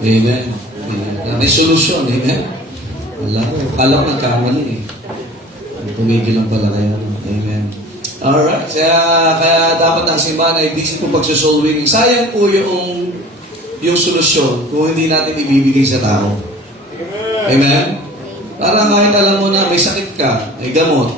Amen. May solusyon. Amen. Wala ko. Kala ko nagkamali eh. Pumigil lang pala kayo. Amen. Alright. Kaya dapat ang simbahan ay busy po pagsusoul winning. Sayang po yung solusyon kung hindi natin ibibigay sa tao. Amen? Para kahit alam mo na may sakit ka, may gamot.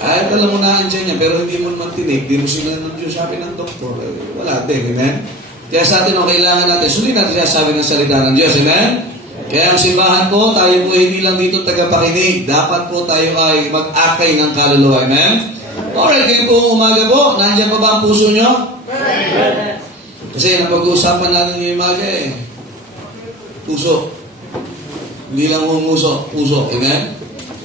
Kahit alam mo na andyan niya, pero hindi mo naman tinig, di mo sila ng Diyos, sabi ng doktor, wala din. Amen? Kaya sa atin, kailangan natin, sundin natin siya sabi ng salita ng Diyos. Amen? Kaya ang simbahan po, tayo po hindi lang dito tagapakinig. Dapat po tayo ay mag-akay ng kaluluwa. Amen? Alright, ngayon po umaga po, nandiyan pa ba ang puso nyo? Kasi napag-uusapan natin yung umaga eh. Puso. Hindi lang humuso, puso. Amen?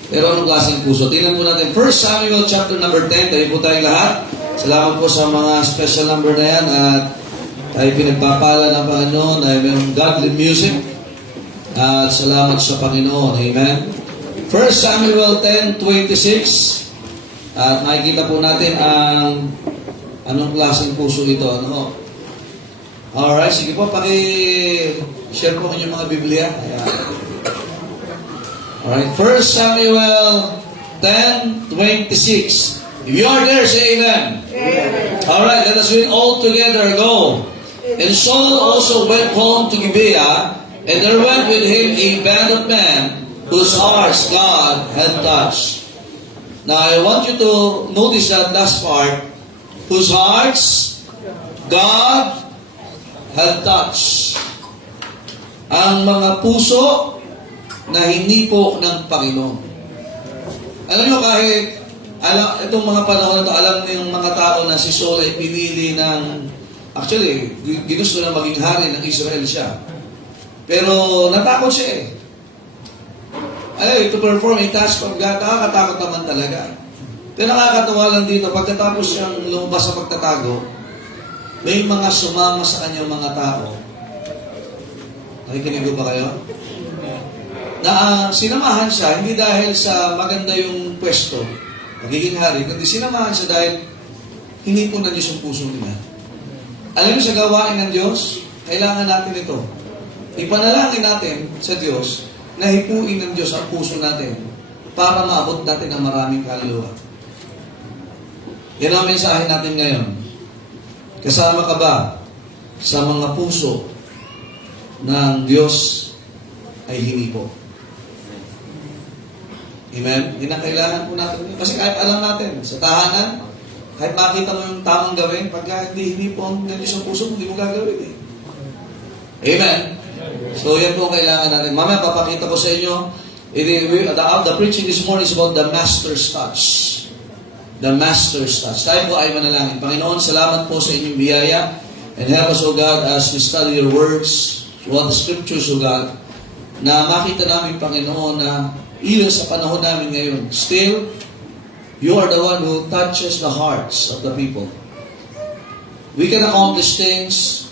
Pero anong klaseng puso? Tingnan po natin. 1 Samuel chapter number 10. Tayo po tayong lahat. Salamat po sa mga special number na yan. At tayo pinagpapala ng Panginoon na mayroong godly music. At salamat sa Panginoon. Amen? 1 Samuel 10:26. At makikita po natin ang anong klaseng puso ito. Ano? Alright, sige po, paki-share po inyong mga Biblia. Alright, 1 Samuel 10:26. If you are there, say amen. Amen. Alright, let us read all together. Go. And Saul also went home to Gibeah, and there went with him a band of men whose hearts God had touched. Now, I want you to notice that last part, whose hearts God had touched. Ang mga puso na hindi po ng Panginoon. Alam nyo, itong mga panahon na ito, alam niyo yung mga tao na si Saul ay pinili ng, actually, ginusto na maging hari ng Israel siya. Pero natakot siya eh. To perform a task of God, nakakatakot naman talaga. Pero nakakatawa lang dito, pagkatapos siyang lumabas sa pagtatago, may mga sumama sa kanyang mga tao. Nakikinig ba kayo? Na sinamahan siya, hindi dahil sa maganda yung pwesto, magiging hari, kundi sinamahan siya dahil hindi po na Diyos ang puso nila. Alam mo, sa gawain ng Diyos, kailangan natin ito. Ipanalangin natin sa Diyos na hipuin ng Diyos ang puso natin para maabot natin ang maraming kaluluwa. Yan ang mensahe natin ngayon. Kasama ka ba sa mga puso ng Diyos ay hinipo? Amen? Yan ang kailangan po natin. Kasi kahit alam natin, sa tahanan, kahit makita mo yung tamang gawin, pagka hindi hinipo ang Diyos ang puso, hindi mo gagawin eh. Amen? So yan po kailangan natin. Mamaya papakita ko sa inyo, the preaching this morning is about the Master's touch. The Master's touch. Tayo po ay manalangin. Panginoon, salamat po sa inyong biyaya. And help us, O God, as we study your words, throughout the scriptures, O God, na makita namin, Panginoon, na even sa panahon namin ngayon, still, you are the one who touches the hearts of the people. We can accomplish things,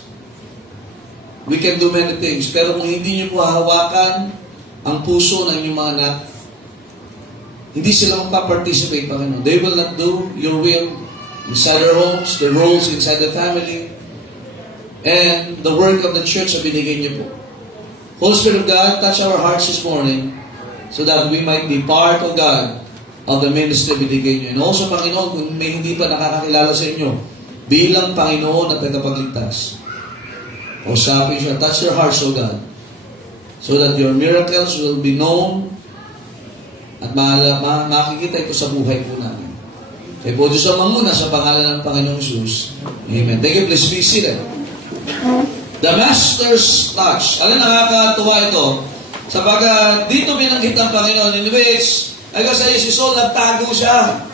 we can do many things, pero kung hindi niyo po hawakan ang puso ng inyong mga anak, hindi sila magpa-participate, Panginoon. They will not do your will inside their homes, their roles inside the family, and the work of the church na binigay niyo po. Holy Spirit of God, touch our hearts this morning so that we might be part of God, of the ministry binigay niyo. And also, Panginoon, kung may hindi pa nakakakilala sa inyo, bilang Panginoon at tagapagligtas, usapin siya, touch their hearts, O God, so that your miracles will be known at makikita ito sa buhay po namin. Kaya po Diyos ang manguna sa pangalan ng Panginoong Jesus. Amen. Thank you. Please be seated. The Master's touch. Alam, nakakatuwa ito. Sabagat dito binanggit ng Panginoon, in which, ay kasi si Saul, nagtago siya.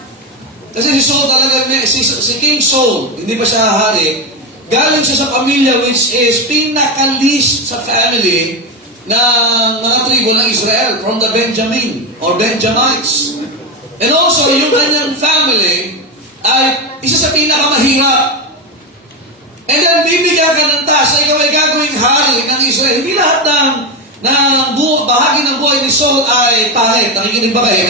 Kasi si Saul talaga, si King Saul, hindi pa siya hari, galing siya sa pamilya which is pinaka-least sa family ng mga tribo ng Israel, from the Benjamin or Benjamites. And also, yung kanyang family ay isa sa pinakamahirap. And then, bibigyan ka ng task na ikaw ay gagawing hari ng Israel. Hindi lahat ng bahagi ng buhay ni Saul ay pangit. Nakikinig ba kayo?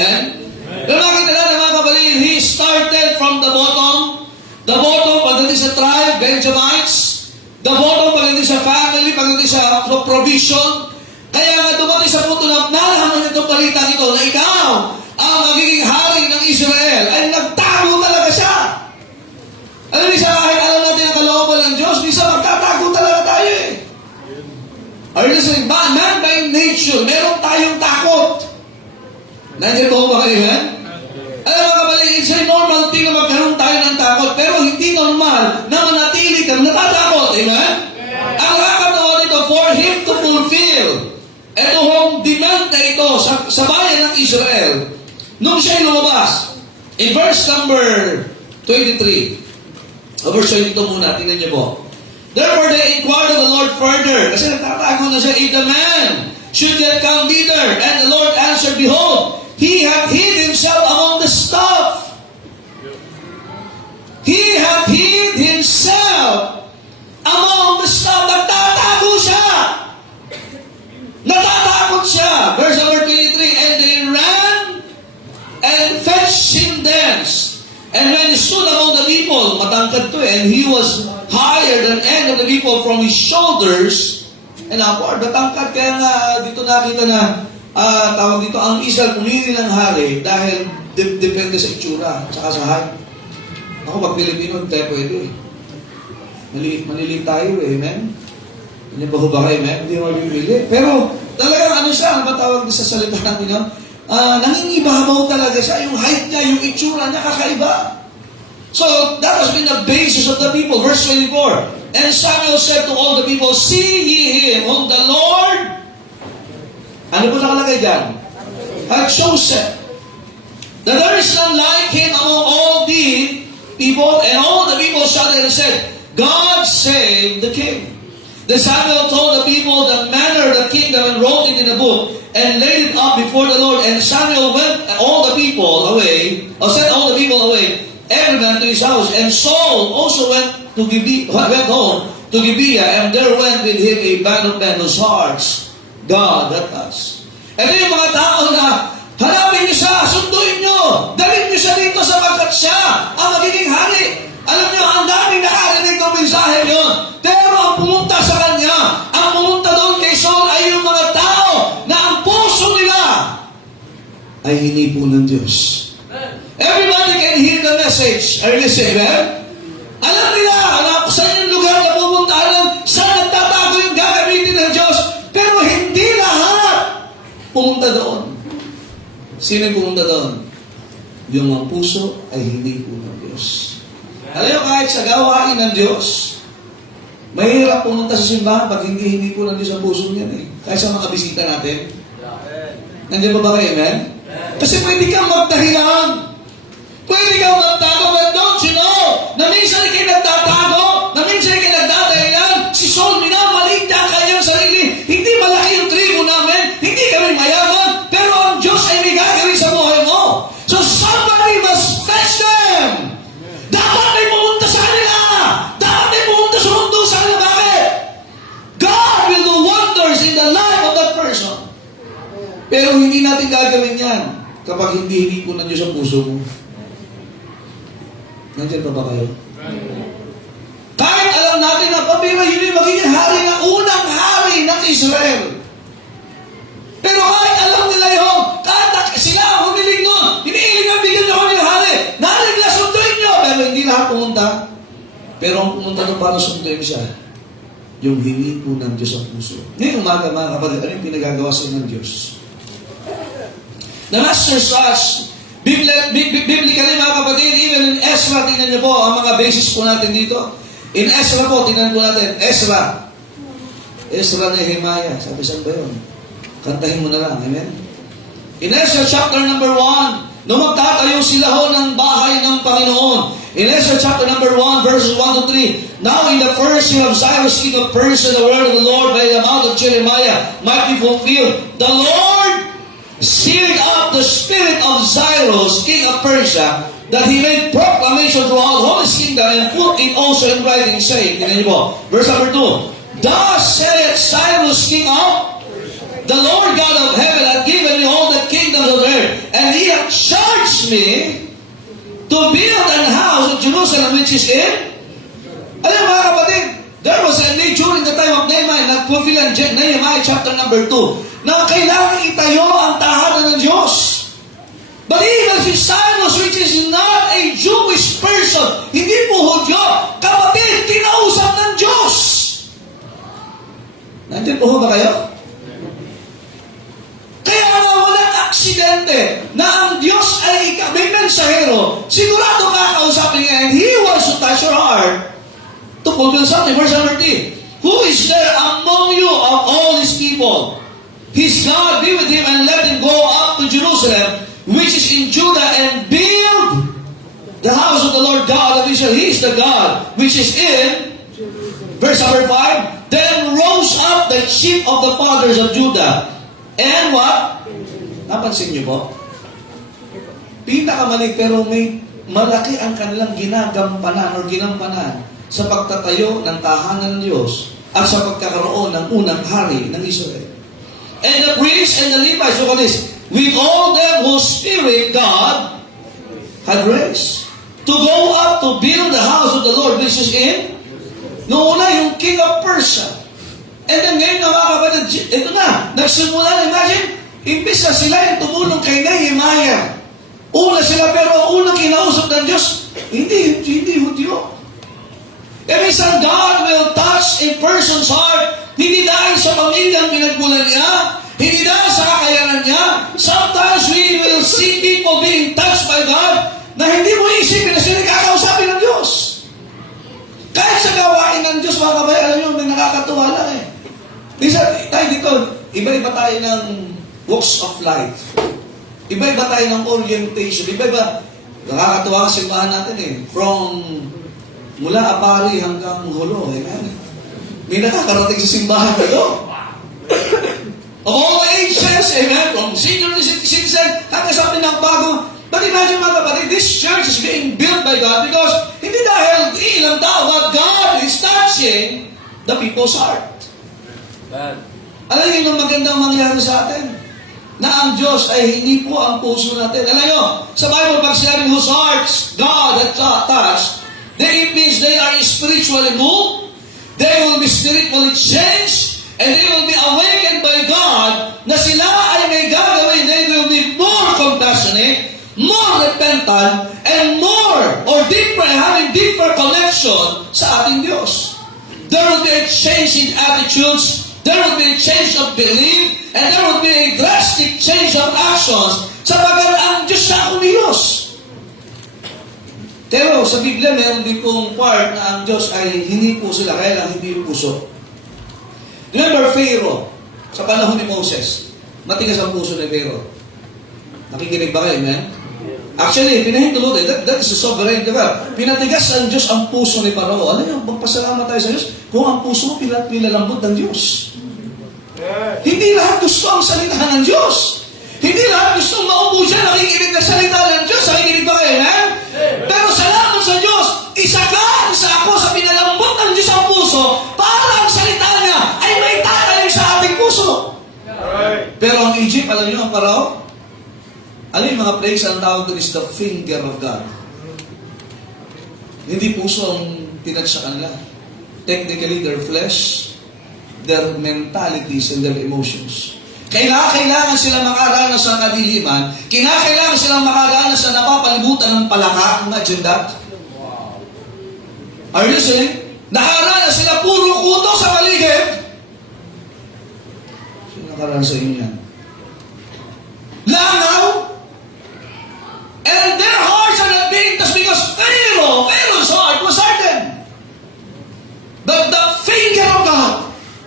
Pero nakita na mga kabalin, he started from the bottom pagdating sa tribe, Benjamites. The bottom, pagdating sa family, pagdating sa provision. Kaya nga dumating sa punto na nalaman itong balita nito na ikaw ang magiging hari ng Israel. Ay nagtago talaga siya. Alam niyo, kahit alam natin ang kalooban ng Diyos, minsan magtatago talaga tayo eh. Are you listening? Man by nature, meron tayong takot. Nandiyan po ba kayo, man? Alam mga kabali, it's a normal thing na magkaroon tayo ng takot, pero hindi normal na manatili kang natatakot. Amen? Ang nakakatawa nito, for Him to fulfill ito hong demand na ito sa bayan ng Israel, nung siya'y lumabas, in verse number 23, verse 22 muna, tingnan niyo po. Therefore they inquired of the Lord further, kasi nagtatago na siya, if the man should yet come thither, and the Lord answered, behold, he hath hid himself among the stuff. He hath hid himself among the stuff. Nagtatago siya. Natatakot siya. Verse number 23, and they ran and fetched him thence. And when he stood among the people, matangkad to and he was higher than any of the people from his shoulders and upward. Matangkad, kaya nga dito nakita na tawag dito, ang Israel pumili ng hari dahil depende sa itsura, saka sa height. Ako, pag Pilipino, hindi tayo pwede eh. Malilit tayo eh, amen? Hindi ba ba kayo, amen? Hindi mo pipili. Pero, talagang ano siya, ano ba tawag sa salita natin yun? Nangingibabaw talaga siya, yung height niya, yung itsura niya, kakaiba. So, that has been the basis of the people. Verse 24, and Samuel said to all the people, see ye him whom the Lord, ano po nakalagay dyan? Had chosen. That there is none like him among all the people, and all the people shouted and said, God save the king. Then Samuel told the people the manner of the kingdom and wrote it in a book and laid it up before the Lord. And Samuel went all the people away, or sent all the people away, every man to his house. And Saul also went home to Gibeah, and there went with him a band of men whose hearts God had us. Ito yung mga tao na hanapin niyo siya, sunduin niyo, dalhin niyo siya dito sapagkat siya ang magiging hari. Alam niyo, ang daming nakarinig ng mensahe yun. Pero ang pumunta sa kanya, ang pumunta doon kay Saul ay yung mga tao na ang puso nila ay hinipo ng Diyos. Everybody can hear the message. Are you listening, man? Alam nila na saan yung lugar na pumunta, saan nagtatago yung gagamitin ng Diyos. Pero hindi lahat pumunta doon. Sino yung pumunta doon? Yung ang puso ay hinipo ng Diyos. Alam nyo, kahit sa gawain ng Diyos, mahirap pumunta sa simbahan pag hindi po ng Diyos ang puso niyan eh. Kahit sa mga bisita natin. Nandiyan ba kayo, amen? Kasi pwede kang magdahilan. Pwede kang magtago. But don't you know, na minsan kayo nagtatago, na minsan kayo nagdadahilan, si Saul, minamaliit niya ang kanyang sarili. Hindi malaki yung tribo namin, hindi kami mayaman, pero ang Diyos ay may gagawin sa buhay mo. So somebody must fetch them. Dapat may pumunta sa kanila. Dapat may pumunta sa mundo sa kanila. Bakit? God will do wonders in the life of that person. Pero hindi natin gagawin yan kapag hindi po ng Diyos ang puso mo. Nandiyan pa ba kayo? Kahit alam natin na pabira yun yung magiging hari ng unang hari ng Israel. Pero kahit alam nila yun, kahit sila ang humiling nun, hinihiling ang bigyan niyo kami ng hari. Narin na sunduin niyo. Pero hindi lahat pumunta. Pero ang pumunta doon para sunduin siya, yung hinipo ng Diyos ang puso. Ngayong umaga, mga kapatid, ano yung pinagagawa sa ng Diyos? The Master's Rush, biblically mga kapatid, even in Ezra, tingnan niyo po ang mga basis po natin dito. In Ezra po, tingnan po natin, Ezra Nehemiah, sabi saan ba yun? Kantahin mo na lang, amen? In Ezra chapter number 1, nung magtatayo sila ho ng bahay ng Panginoon. In Ezra chapter number 1, verses 1 to 3, now in the first year of Cyrus, king of Persia, the word of the Lord by the mouth of Jeremiah might be fulfilled. The Lord stirred up the spirit of Cyrus, king of Persia, that he made proclamation throughout all his kingdom and put it also in writing, saying, verse number 2, thus saith Cyrus, king of the Lord God of heaven hath given me all the kingdoms of the earth, and he hath charged me to build an house in Jerusalem which is in. Alam mga kapatid, There was a day during the time of Nehemiah, nag-fulfill ang Nehemiah chapter number 2, na kailangan itayo ang tahanan ng Diyos. But even si Silas, which is not a Jewish person, hindi po Hudyo, kapatid, kinausap ng Diyos. Nandiyan po ba kayo? Kaya nga walang aksidente na ang Diyos ay may mensahero, sigurado kakausapin niya, and He wants to touch your heart to fulfill something. Verse 13, who is there among you of all His people? His God be with him and let him go up to Jerusalem, which is in Judah, and build the house of the Lord God of Israel. He is the God which is in, verse number 5, then rose up the chief of the fathers of Judah. And what? Napansin niyo po? Pinakamali, pero may malaki ang kanilang ginagampanan o ginampanan sa pagtatayo ng tahanan ng Diyos at sa pagkakaroon ng unang hari ng Israel. And the priests and the Levites, look at this, with all them whose spirit God had raised to go up to build the house of the Lord, which is in, noong una yung king of Persia. And then ngayon na mga kapatid, ito na, nagsimula, imagine, imbis na sila yung tumulong kay Nehemiah. Una sila, pero unang kinausap ng Diyos, hindi Hudyo. E minsan, God will touch a person's heart, hindi dahil sa pamilyang pinagmulan niya, hindi dahil sa kakayanan niya. Sometimes we will see people being touched by God na hindi mo isipin na sila kakausapin ng Diyos. Kahit sa gawain ng Diyos, mga kabay, alam nyo, may nakakatuwa lang eh. Minsan, tayo dito, iba-iba tayo ng walks of life. Iba-iba tayo ng orientation. Iba-iba, nakakatuwa ang simbahan natin eh. From mula Apari hanggang Hulo. Amen. May nakakarating sa simbahan na ito. Of all ages, amen, from senior citizen hanggang sa pinagbago. But imagine mga kapatid, this church is being built by God because hindi dahil ilang tao, but God is touching the people's heart. Alam niyo yung magandang mangyari sa atin? Na ang Diyos ay hindi po ang puso natin. Alam niyo, sa Bible, pag sinabing whose hearts God had touched, then it means they are spiritually moved, they will be spiritually changed, and they will be awakened by God na sila ay may gagawin. They will be more compassionate, more repentant, and more or deeper, having deeper connection sa ating Diyos. There will be a change in attitudes, there will be a change of belief, and there will be a drastic change of actions sapagkat ang Diyos siya umilos. Pero sa Biblia, meron din pong part na ang Diyos ay hindi puso sila, kaya lang hindi yung puso. Remember Pharaoh, sa panahon ni Moses, matigas ang puso ni Pharaoh. Nakikinig ba kayo, man? Actually, pinahintulot eh, that is a sovereign, di ba? Pinatigas ang Diyos ang puso ni Pharaoh. Ano yun, magpasalamat tayo sa Diyos kung ang puso mo pinalambot ng Diyos. Hindi lahat gusto ang salita ng Diyos. Hindi lahat gusto maupo dyan, nakikinig na salita ng Diyos. Nakikinig ba kayo, man? Pero salamat sa Diyos, isa ako sa pinalambot ng Diyos ang puso para ang salita niya ay may tatalim sa ating puso. Pero ang Egypt, alam niyo ang Parao? Ano yung mga plagues ang tawag doon is the finger of God. Hindi puso ang tinag sa kanila. Technically, their flesh, their mentalities, and their emotions. Kailangan sila makaranas sa kadiliman. Kailangan sila makaranas sa napapalibutan ng palaka. Imagine that. Are you listening? Nakaranas sila puro kuto sa paligid. Sino nakaranas sa inyo yan? Langaw. And their hearts are not being touched because Pharaoh's heart was hardened. But the finger of God,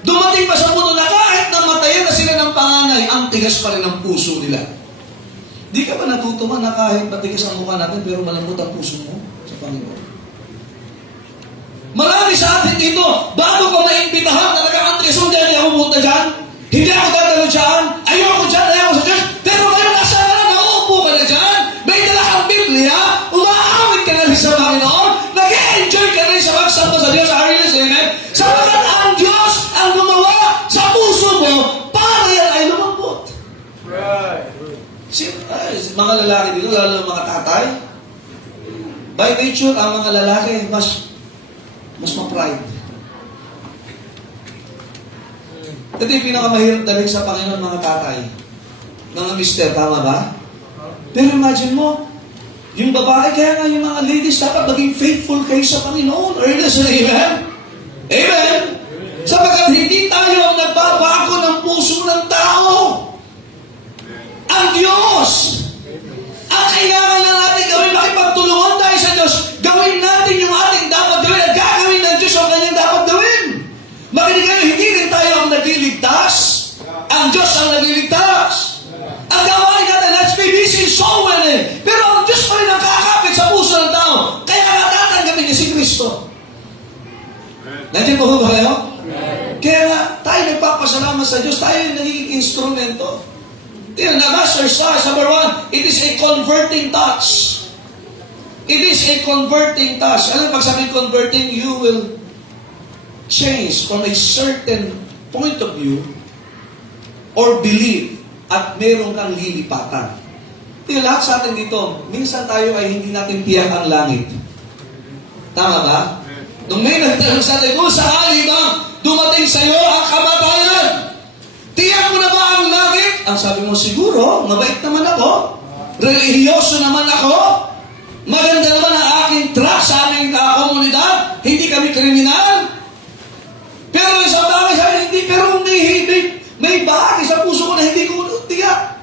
dumating pa sa punto na kahit namatayan na sila ng panganay, ang tigas pa rin ang puso nila. Di ka ba natutuwa na kahit matigas ang mukha natin, pero malambot ang puso mo sa Panginoon? Marami sa atin dito, bago ka maimbitahan, talaga ang tigas mo, hindi ako pumunta dyan, hindi ako dadalo dyan, ayoko dyan, ayoko sa church, pero ngayon nasa ka na, nauupo ka na dyan, may dala kang Biblia, umaawit ka na rin sa Panginoon, nag-enjoy ka rin sa pagsamba sa Diyos, are you listening? Sabagat ang Diyos ang gumawa sa puso mo para yan ay lumambot. Right. Mga lalaki dito, lalo mga tatay, by nature, ang mga lalaki mas ma-pride. Ito yung pinakamahirap dalhin sa Panginoon, mga tatay. Mga mister, tama ba? Pero imagine mo, yung babae, kaya nga yung mga ladies, dapat maging faithful kayo sa Panginoon. Earnest, amen? Amen? Sapagkat hindi tayo ang nagbabago ng puso ng tao. Ang Diyos! Ang kailangan na natin gawin, makipagtulungan tayo sa Diyos. Gawin natin yung ating dapat gawin at gagawin ng Diyos ang kanyang dapat gawin. Makinig kayo, hindi rin tayo ang nagliligtas. Ang Diyos ang nagliligtas. Ang gawain natin, let's be busy so well eh. Pero ang Diyos pa rin ang kakapit sa puso ng tao. Kaya nga tatanggapin niya si Kristo. Nandiyan po ba kayo? Kaya nga, tayo nagpapasalamat sa Diyos, tayo yung nagiging instrumento. Tingnan na, Master Stars, number 1, it is a converting touch. It is a converting touch. Ano pag sabihin converting, you will change from a certain point of view or belief at meron kang lilipatan. Tingnan, lahat sa atin dito, minsan tayo ay hindi natin tiyak ang langit. Tama ba? Nung may nagtanong sa atin, kung sakali bang dumating sa iyo ang kamatayan, tiyak mo na ba ang langit? Ang sabi mo, siguro, mabait naman ako, relihiyoso naman ako, maganda naman ang aking track sa aming komunidad, hindi kami kriminal. Pero isang bagay sa akin, hindi, pero may bahagi sa puso ko na hindi ko tiyak.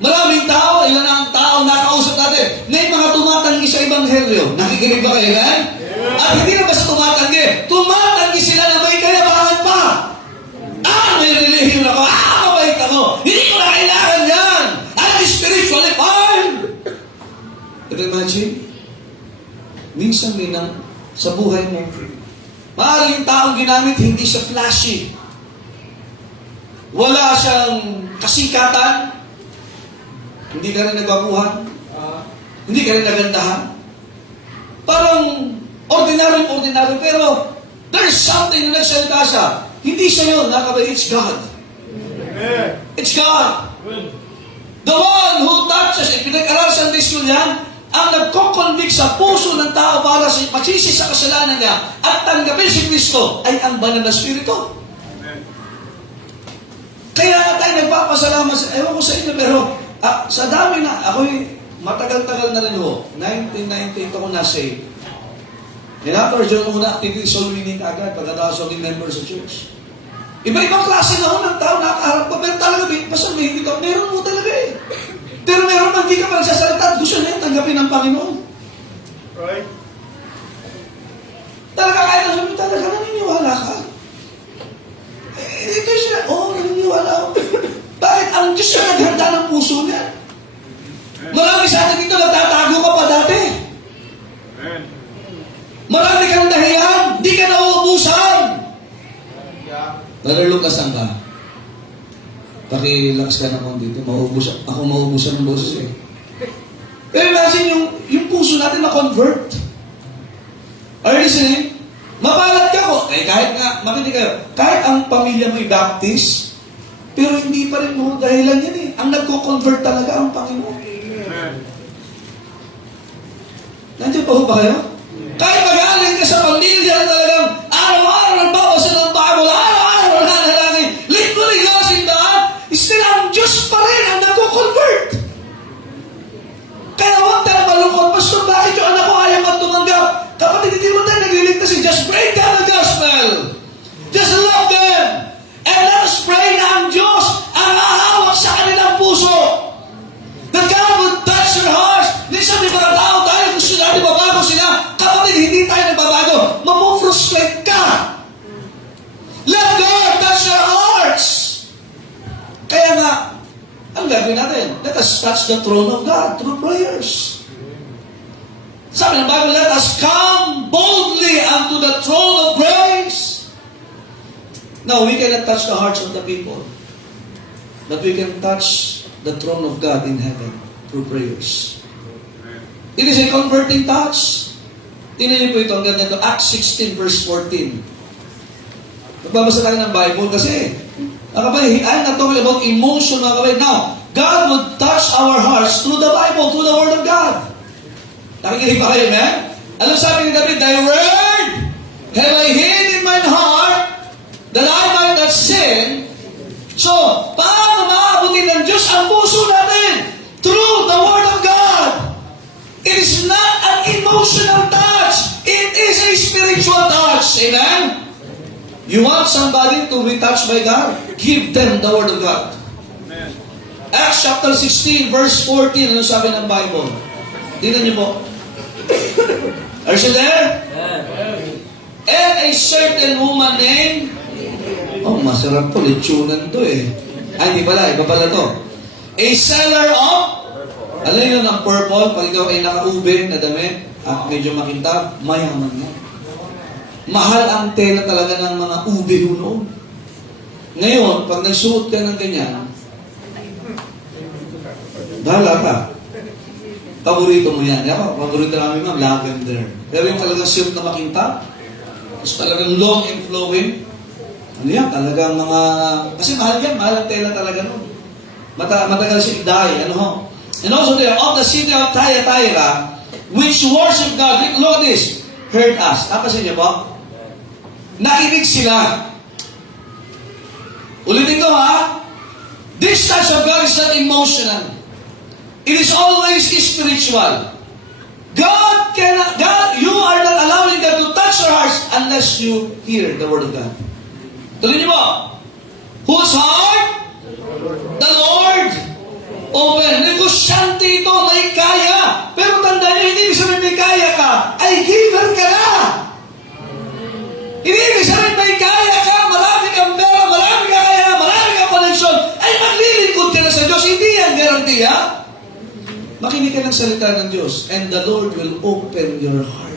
Maraming tao, ilan ang tao nakausap natin, may mga tumatanggi sa Ebanghelyo. Nakikinig ba kayo, kan? At hindi na basta tumatanggi sila na may kayabangan pa. May relihiyon ako, mabait ako, hindi ko na kailangan yan. I'm spiritually fine. But imagine, minsan sa buhay mo, maaaring yung taong ginamit, hindi siya flashy. Wala siyang kasikatan, hindi ka rin nagwapuhan, hindi ka rin nagandahan. Parang ordinary, pero there's something na nagsalita siya. Hindi siya yun, nakabay, it's God. It's God. The one who touches it, pinag-aral sa Sunday school yan, ang nagko-convict sa puso ng tao para sa pagsisi sa kasalanan niya at tanggapin si Kristo ay ang banal na Espiritu. Kaya nga tayo nagpapasalamat sa, ewan ko sa inyo, pero sa dami na, ako'y matagal-tagal na rin ho, 1998 ako na-save. And after John muna, activity soul winning agad, pagkatapos ako member sa church. Iba-ibang klase na ho ng tao nakaharap ko, pero talaga, basta may hindi ka, meron mo talaga eh. Pero meron man, hindi ka pa nagsasalita at gusto na yung tanggapin ng Panginoon. Right? Talaga kaya na talaga naniniwala ka. Ito siya, naniniwala ako. Bakit ang Diyos siya naghanda ng puso niya? Marami sa atin dito, nagtatago ka pa dati. Marami kang dahilan, di ka nauubusan. Brother Lucas, saan ka? Pakilakas ka naman dito. Ako mauubusan ng boses eh. Pero imagine yung puso natin na-convert. Are you listening? Mapalat ka ko. Kahit nga, makinig kayo, kahit ang pamilya mo'y Baptist, pero hindi pa rin mo dahilan yan eh. Ang nagko-convert talaga ang Panginoon. Nandiyan pa ho ba kayo? Kahit mag-aaling ka sa pamilya na talagang araw-araw nagbabasa ng Bible, araw-araw nanalangin, linggo-ling simbahan, still ang Diyos pa rin ang nagko-convert. Kaya huwag tayo malungkot, Pastor, bakit yung anak ko ayaw magtumanggap? Kapatid, hindi mo tayo nagliligtas eh. Just break down the gospel. Just love them. And let us pray na ang Diyos ang ahawak sa kanilang puso. That God would touch your hearts. Minsan may mga tao tayo, gusto natin mabago sila. Kapatid, hindi tayo nagbabago. Mamufrustrate ka. Let God touch your hearts. Kaya nga, ang gagawin natin, let us touch the throne of God through prayers. Sabi ng Bible, let us come boldly unto the throne of grace. Now, we cannot touch the hearts of the people, but we can touch the throne of God in heaven through prayers. It is a converting touch. Tingnan niyo po ito, ang ganda ito, Acts 16 verse 14. Nagbabasa tayo ng Bible kasi, I'm not talking about emotion, mga kabay. Now, God would touch our hearts through the Bible, through the Word of God. Nakikinig ba kayo, man? Alam sabi ni David, Thy word have I hid in mine heart, that I might not sin sin. So, paano maabutin ng Diyos ang puso natin? Through the Word of God. It is not an emotional touch. It is a spiritual touch. Amen? You want somebody to be touched by God? Give them the Word of God. Acts chapter 16, verse 14, ano sabi ng Bible? Tingnan niyo po. Are you there? And a certain woman named, oh, masarap po, lechonan to eh. Ay, hindi pala, iba pala to. A seller of, alam nyo ng purple, pag ikaw ay naka-ube na damit, at medyo makintab, mayaman mo. Mahal ang tela talaga ng mga ube noon. Ngayon, pag nagsuot ka ng ganyan, bahala ka. Paborito mo yan. Ako, paborito namin ma'am, lavender. Pero yung talagang suit na makintab, tapos talagang long and flowing, ano yan, talagang mga, kasi mahal yan, mahal ang tela talaga nun. Matagal siya i-dye, ano ho. And also there, of the city of Thyatira, which worship God, look at this, heard us. Napasin niyo po? Nakinig sila. Ulitin ko ha, this touch of God is not emotional. It is always spiritual. You are not allowing God to touch your hearts unless you hear the Word of God. Tuloy niyo mo. Whose heart? The Lord. Open. Negosyante ito, may kaya. Pero tandaan niyo, hindi sabihin may kaya ka, ay giver ka na. Hindi sabihin may kaya ka, marami kang pera, marami kang kaya, marami kang connection, ay maglilingkod ka na sa Diyos. Hindi yan garantiya. Makinig ka ng salita ng Diyos, and the Lord will open your heart.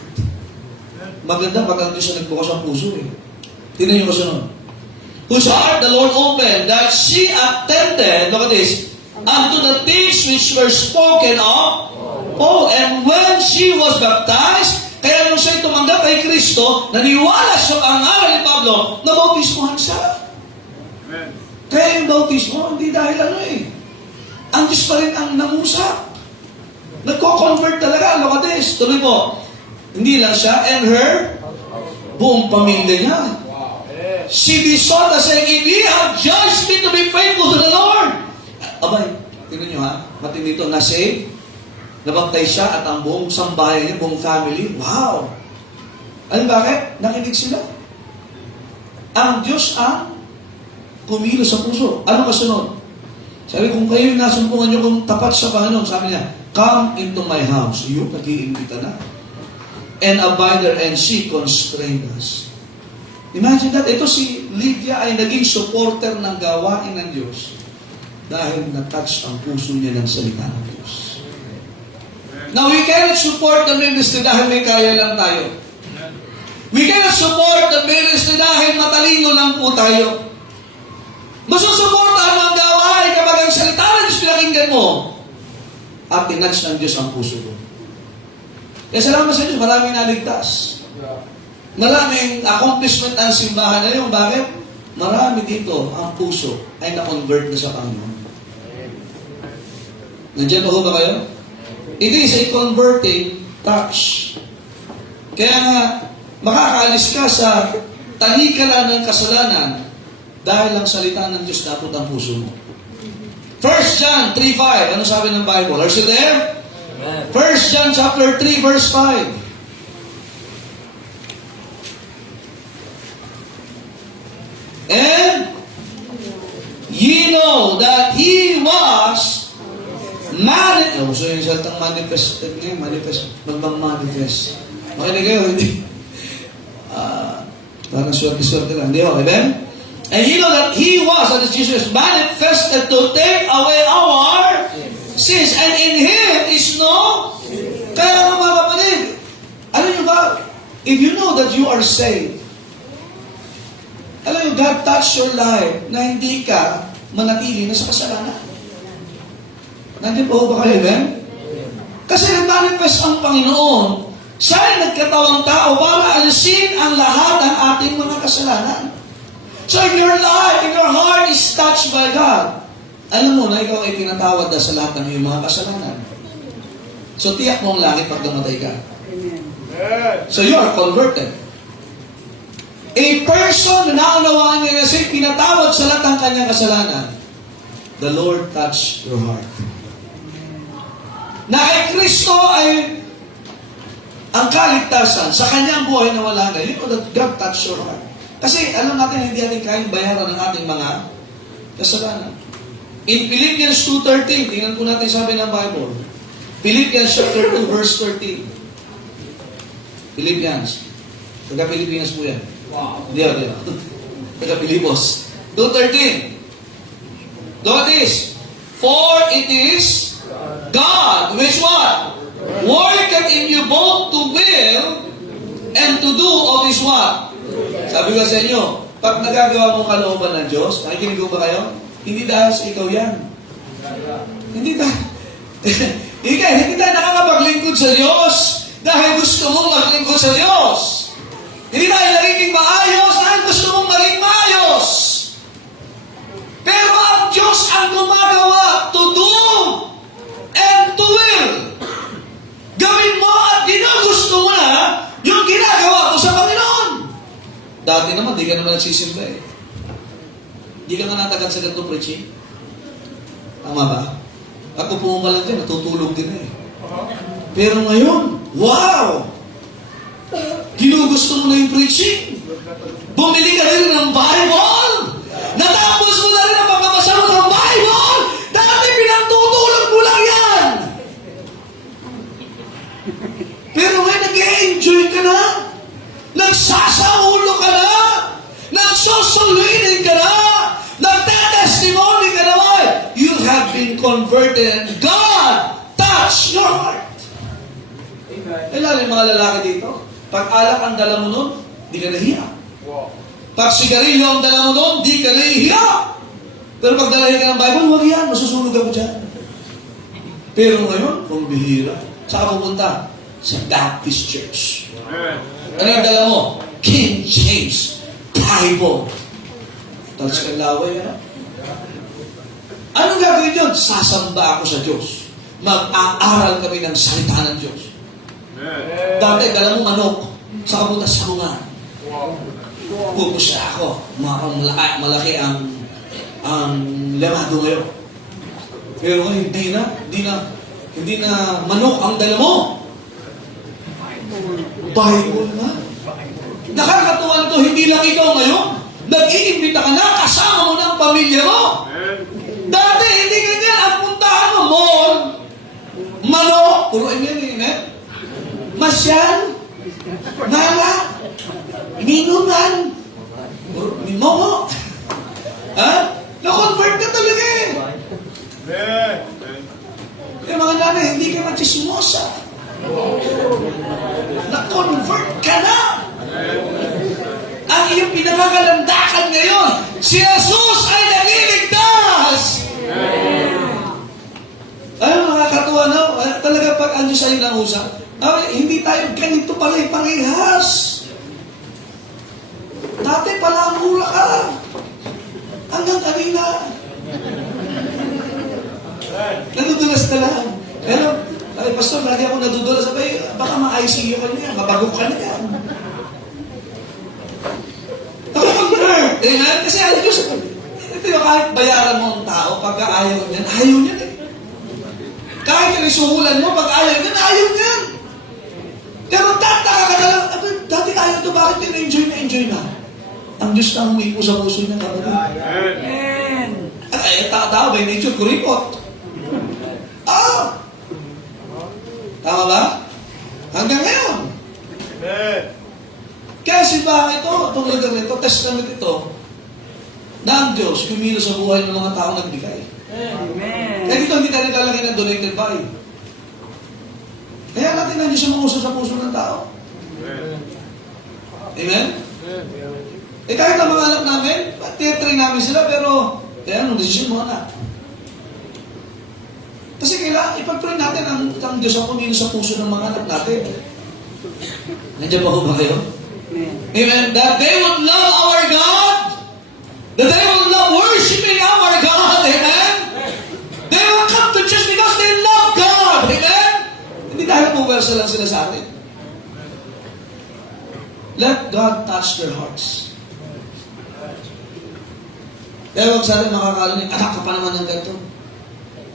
Maganda pag ang Diyos na nagbukas ang puso eh. Tingnan niyo kasunod. Whose heart the Lord opened, that she attended, look at this, unto the things which were spoken of. Oh, and when she was baptized, kaya nung siya'y tumanggap kay Kristo, naniwala sa pangalan ni Pablo, nabautismohan siya. Amen. Kaya yung bautismo, hindi dahil ano eh. Ang Diyos pa rin ang nangusap. Nagko-convert talaga, look at this. Tuloy po, hindi lang siya, and her buong pamilya niya. She besought us, saying, if ye have judged me to be faithful to the Lord. Abay, tingnan nyo ha, matindi ito, na-save, nabaptize siya at ang buong sambahay niya, buong family, wow! Alam bakit? Nakinig sila. Ang Diyos ang kumilos sa puso. Ano kasunod? Sabi, kung kayo nasumpungan nyo kung tapat sa Panginoon, sabi niya, come into my house. Yun, nag-iimbita na. And abide there, and she constrained us. Imagine that, ito si Lydia ay naging supporter ng gawain ng Diyos dahil na-touch ang puso niya ng salita ng Diyos. Now, we cannot support the ministry dahil may kaya lang tayo. We cannot support the ministry dahil matalino lang po tayo. Masusuportahan mo ang gawain kapag ang salita ng Diyos pinakinggan mo at tinouch ng Diyos ang puso ko. Kaya salamat sa Diyos, maraming naligtas. Maraming accomplishment ang simbahan na yun. Bakit? Marami dito ang puso ay na-convert na sa Panginoon. Nandiyan pa ho ba kayo? It is a converting touch. Kaya nga, makakaalis ka sa talikalan ng kasalanan dahil ang salita ng Diyos dapat ang puso mo. 1 John 3:5. Ano sabi ng Bible? Are you there? 1 John chapter 3 verse 5. And ye know that He was manifest. So yung salitang manifested niya, magmang-manifest. Makinig kayo, hindi. Parang swerte-swerte lang. Hindi ho, amen? And you know that He was, that is Jesus, manifested to take away our sins. And in Him is no, kaya mga kapatid, alam niyo ba, if you know that you are saved, alam niyo, God touched your life na hindi ka manatili na sa kasalanan. Nandiyan po ba kayo, amen? Kasi nag-manifest ang Panginoon, siya ay nagkatawang tao para alisin ang lahat ng ating mga kasalanan. So if your life, if your heart is touched by God, alam mo na ikaw ay pinatawad na sa lahat ng iyong mga kasalanan. So tiyak mo ang langit pag namatay ka. So you are converted. A person na naunawaan niya na siya pinatawad sa lahat ng kanyang kasalanan, the Lord touched your heart. Na kay Kristo ay ang kaligtasan sa kanyang buhay na wala na, you know that God touched your heart. Kasi alam natin, hindi natin kayang bayaran ng ating mga kasalanan. In Philippians 2:13, tingnan po natin sabi ng Bible. Philippians chapter 2, verse 13. Philippians. Taga-Philippians po yan. Wow. Di ba? Taga-Pilipos. 2:13. Notice, for it is God which what? Worketh in you both to will and to do of His what? Sabi ko sa inyo, pag nagagawa mong kalooban ng Diyos, nakikinig ko ba kayo? Hindi dahil sa ikaw yan. Hindi dahil. Hindi tayo nakakapaglingkod sa Diyos dahil gusto mong maglingkod sa Diyos. Hindi tayo nagiging maayos dahil gusto mong maging maayos. Pero ang Diyos ang gumagawa to do and to will. Gawin mo at ginugusto mo na yung ginagawa mo sa Panginoon. Dati naman, di ka naman nagsisimba eh. Di ka nga natagad sa ganitong preaching. Tama ba? Ako po ka lang dyan, natutulog din eh. Pero ngayon, wow! Ginugusto mo na yung preaching. Bumili ka rin ng Bible. Natapos mo na rin ang pagkabasa mo ng Bible. Dati pinantutulog mo lang yan. Pero ngayon, nag-enjoy ka na. Nagsasaulo ka na. Nagsusulinin ka na. Nagtetestimony ka na. Why? You have been converted and God touched your heart. Kailan yung mga lalaki dito? Pag alak ang dala mo nun, di ka nahiya. Pag sigarilyo ang dala mo nun, di ka nahihiya. Pero pag dalahin ka ng Bible, huwag yan, masusunog ako dyan. Pero ngayon, kung bihira, saan ka pupunta? Sa Baptist Church. Ano yung dala mo? King James Bible. Tapos kang laway, ano? Anong gagawin yun? Sasamba ako sa Diyos. Mag-aaral kami ng salita ng Diyos. Dati, dala mo manok. Saka punta sa kungan. Pupusta ako. Malaki ang lamado ngayon. Pero hindi na manok ang dala mo. Bible na. Nakakatuwa to, hindi lang ikaw ngayon. Nag-iimbita ka na, kasama mo ng pamilya mo. Dati, hindi ganyan. Ang puntahan mo, mall, manok, puro amen. Masyal, nala, minunan, mimomo. Ha? Na-convert ka talaga eh. Yung mga nanay, hindi ka machismosa. Na-convert ka na. Ang iyong pinangagalandakan ngayon, si Jesus ay naliligtas. Ayun, nakakatuwa na. Talaga pag ang Diyos ay nangusap, hindi tayo ganito pare-parehas. Dati pala mula ka. Hanggang kanina. Nadudulas ka lang. Pero, pastor, lagi ako nadudulas. Sabay, baka ma-ICU ka niya, mabagok ka niya. Amen? Kasi alam ko, ito yung kahit bayaran mo ang tao, pagka ayaw niyan, ayaw niyan eh. Kahit yung isuhulan mo, pag ayaw niyan, ayaw niyan. Pero tataka ka na lang, dati ayaw ito, bakit na-enjoy na? Ang Diyos na humipo sa puso niya, kapatid. Amen. At tao by nature, kuripot. Tama ba? Hanggang ngayon. Amen. Kaya simbahan itong lugar nito, testament ito, na ang Diyos kumilo sa buhay ng mga taong nagbigay. Amen. Kaya dito hindi tayo naglalagay ng donated by. Kaya natin na Diyos ang uso sa puso ng tao. Amen? Eh kahit ang mga anak namin, tiyatrain namin sila, pero kaya anong desisyon mo na? Kasi kailangan ipag-pray natin ang Diyos ang kumilo sa puso ng mga anak natin. Nandiyan pa ko ba kayo? Amen. That they would love our God. That they would love worshiping our God. Amen. They will come to church because they love God. Amen. Hindi dahil puwersa lang sila sa atin. Let God touch their hearts. Kaya huwag sa atin makakalanin, anak ka pa naman ng ganito.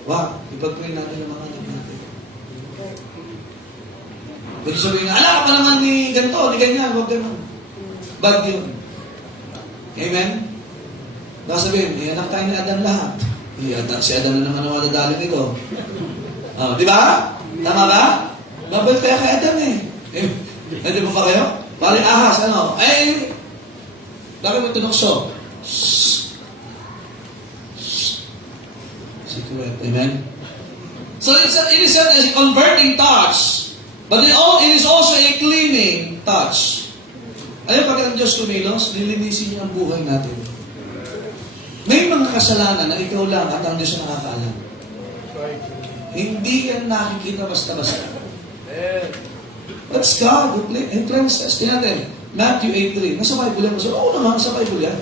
Wow, ipag-pray natin ang mga anak natin. Pwede sabihin nga, anak ka pa naman ni ganito, ni ganyan, huwag ganun. Bad yun. Amen? Baka sabihin, anak tayo ni Adam lahat. Si Adam na naman ang madadali nito. Di ba? Tama ba? Babal tayo kay Adam eh. Hindi mo ba kayo? Paring ahas, ano? Bakit mo tunokso? Secret. Amen? So it is a converting touch. But it is also a cleaning touch. Ayun, pag ang Diyos kumilos, lilinisin niya ang buhay natin. May mga kasalanan na ikaw lang at ang Diyos ang nakakaalam. Hindi yan nakikita basta-basta. That's God who cleansed us. Tingnan natin, Matthew 8:3. Nasa Bible yan. Oo naman, nasa Bible yan.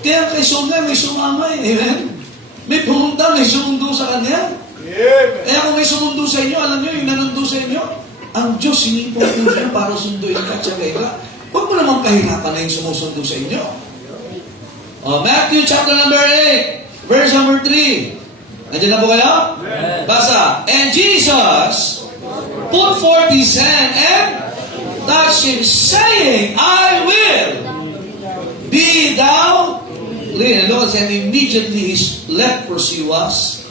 Kaya kay Songa, may sumama eh. Amen? May pumunta, may sumundo sa kanya. Kaya kung may sumundo sa inyo, alam nyo, yung nanundo sa inyo, ang Diyos sinipong po siya para sunduin ka at saka iba. Huwag mo naman kahirapan na yung sumusundo sa inyo. Matthew chapter number 8, verse number 3. Nandiyan na po kayo? Basa. And Jesus put forth his hand and touched him, saying, I will be thou clean. And look, and immediately his leprosy was.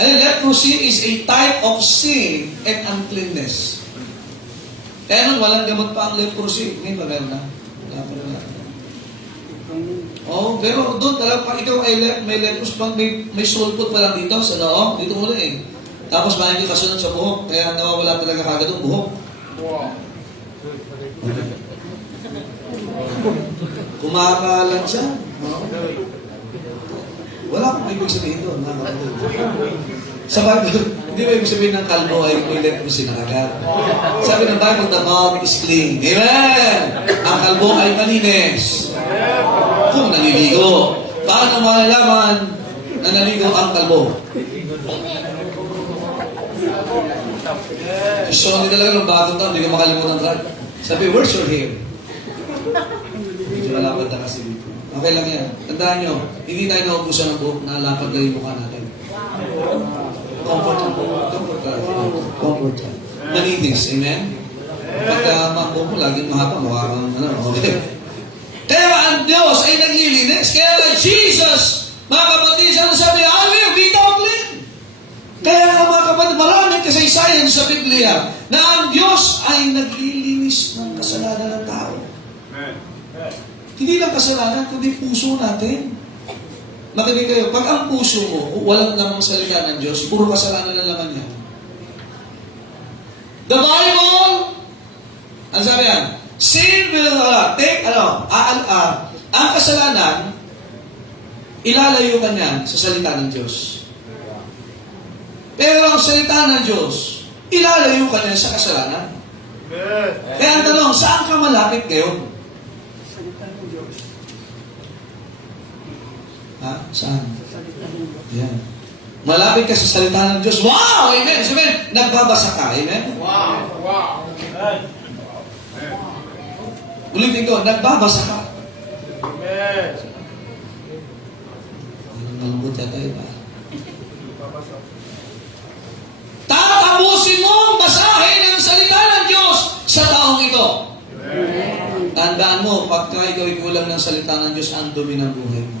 And leprosy is a type of sin and uncleanness. Kaya nun, walang gamot pa ang leprosy. Ngayon ba meron na? Wala pa rin. Pero doon talaga, pag ikaw ay may leprosy, pag may sulpot pa lang dito sa loob, dito muna eh. Tapos maraming kasunod sa buhok, kaya nawawala talaga kagad ang buhok. Kumakalan siya. Wala akong ibig sabihin doon. Sa Bible, hindi ba ibig sabihin ng kalbo ay may leprosy na kagad? Sabi ng Bible, the mouth is clean. Amen! Ang kalbo ay malinis. Kung naliligo. Paano malalaman na naligo ang kalbo? So, hindi talaga ng bagong taon, hindi ka makalimutan ka. Sabi, where's your hair? Medyo malapad na kasi dito. Okay lang yan. Tandaan nyo, hindi tayo naubusan ng buhok na lapad lang yung mukha natin. Comfort lang. Comfort lang. Maninis. Amen? Pagka buhok mo, laging mahaba, mukha kang okay. Kaya ang Diyos ay naglilinis. Kaya Jesus, mga kapatid, sabi, I will be thou clean. Kaya nga mga kapatid, maraming kasaysayan sa Biblia na ang Diyos ay naglilinis ng kasalanan ng tao. Hindi lang kasalanan, kundi puso natin. Makinig kayo, pag ang puso mo, walang namang salita ng Diyos, puro kasalanan na laman niya. The Bible, ano sabi yan? Sin will take, ang kasalanan, ilalayo ka niyan sa salita ng Diyos. Pero ang salita ng Diyos, ilalayo ka niyan sa kasalanan. Kaya ang tanong, saan ka malapit ngayon? Saan? Yan. Malapit ka sa salita ng Diyos. Wow! Amen! Sabihin, nagbabasa ka. Amen? Wow! Ulitin ko, nagbabasa ka. Amen! Malambot yata iba. Tatapusin mong basahin ang salita ng Diyos sa taong ito. Amen. Tandaan mo, pagka ikaw ay kulang ng salita ng Diyos, ang dumi ng buhay mo.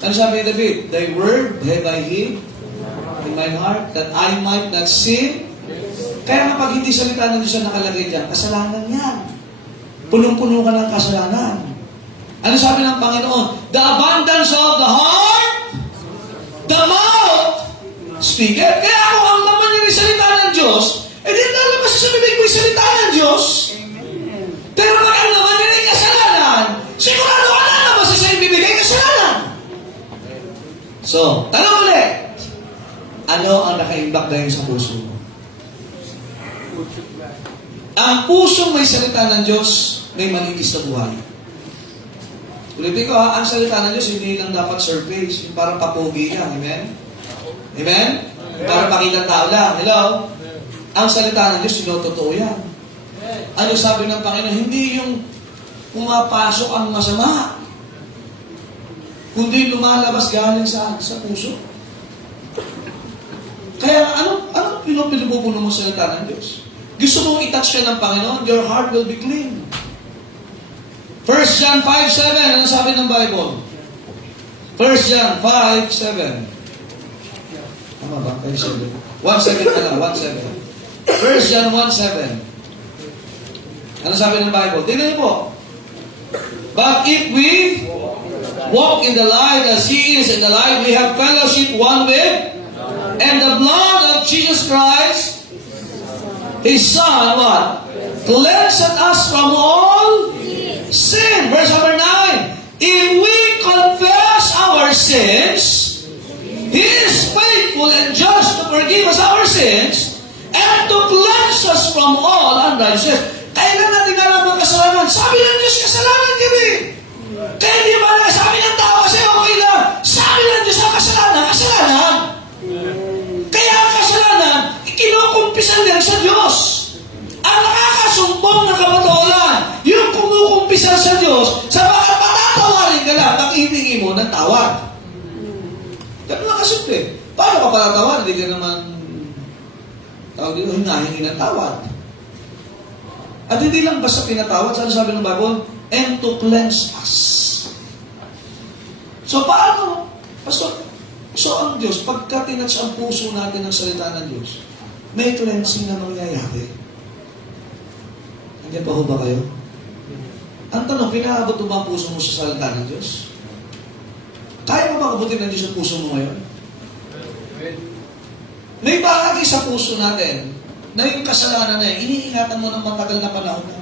Ano sabi ni David? Thy word have I hid in my heart that I might not sin. Kaya kapag hindi salita ng Diyos na nakalagay dyan, kasalanan yan. Punong-puno ka ng kasalanan. Ano sabi ng Panginoon? The abundance of the heart, the mouth speaketh. Kaya kung ang laman niya yung salita ng Diyos, di lalabas sa bibig mo yung salita ng Diyos. Pero pag ang laman niya yung kasalanan, sigurado ka lalabas sa iyong bibig ay kasalanan. So, tanong ulit. Ano ang nakaimbak dahil sa puso mo? Ang pusong may salita ng Diyos, may malinis na buhay. Ulitin ko ang salita ng Diyos, hindi lang dapat surface, yung parang papogi lang. Amen? Amen? Para makita tao lang. Hello? Ang salita ng Diyos, sinototoo yan. Ano sabi ng Panginoon? Hindi yung pumapasok ang masama, kundi lumalabas galing sa puso. Kaya ano pinupuno mo sa salita ng Diyos? Gusto mong itouch ka ng Panginoon, your heart will be clean. 1 John 5:7, ano sabi ng Bible? 1 John 5:7. Tama ba? 5:7. 1:7 na lang, 1:7. 1 John 1:7. Ano sabi ng Bible? Tingnan niyo po. But if we walk in the light as He is in the light, we have fellowship one with, and the blood of Jesus Christ, His Son, what? Cleanseth us from all sin. Verse number 9. If we confess our sins, He is faithful and just to forgive us our sins and to cleanse us from all unrighteousness. Kailan natin alam ang kasalanan? Sabi ng Diyos, kasalanan kami. Kaya hindi ba na sabi ng tao kasi okay lang. Sabi ng Diyos ang kasalanan, kasalanan. Kaya ang kasalanan, ikinukumpisan din sa Diyos. Ang nakakasumbong na kabatolan, yung kumukumpisan sa Diyos, sa bakit patatawarin ka lang, nakihingi mo ng tawad. Ganun lang kasimple. Paano ka patatawad? Hindi ka naman tawag dito, hinahingi ng tawad. At hindi lang basta pinatawad, saan sabi ng Bible? And to cleanse us. So paano? Pastor, so ang Diyos, pagka tinatch ang puso natin ng salita ng Diyos, may cleansing na mangyayari. Nandiyan pa ho ba kayo? Ang tanong, pinaabot mo ba ang puso mo sa salita ng Diyos? Kaya mo ba kabutin ng Diyos ang puso mo ngayon? May bahagi sa puso natin na yung kasalanan na yun, iniingatan mo ng matagal na panahon na.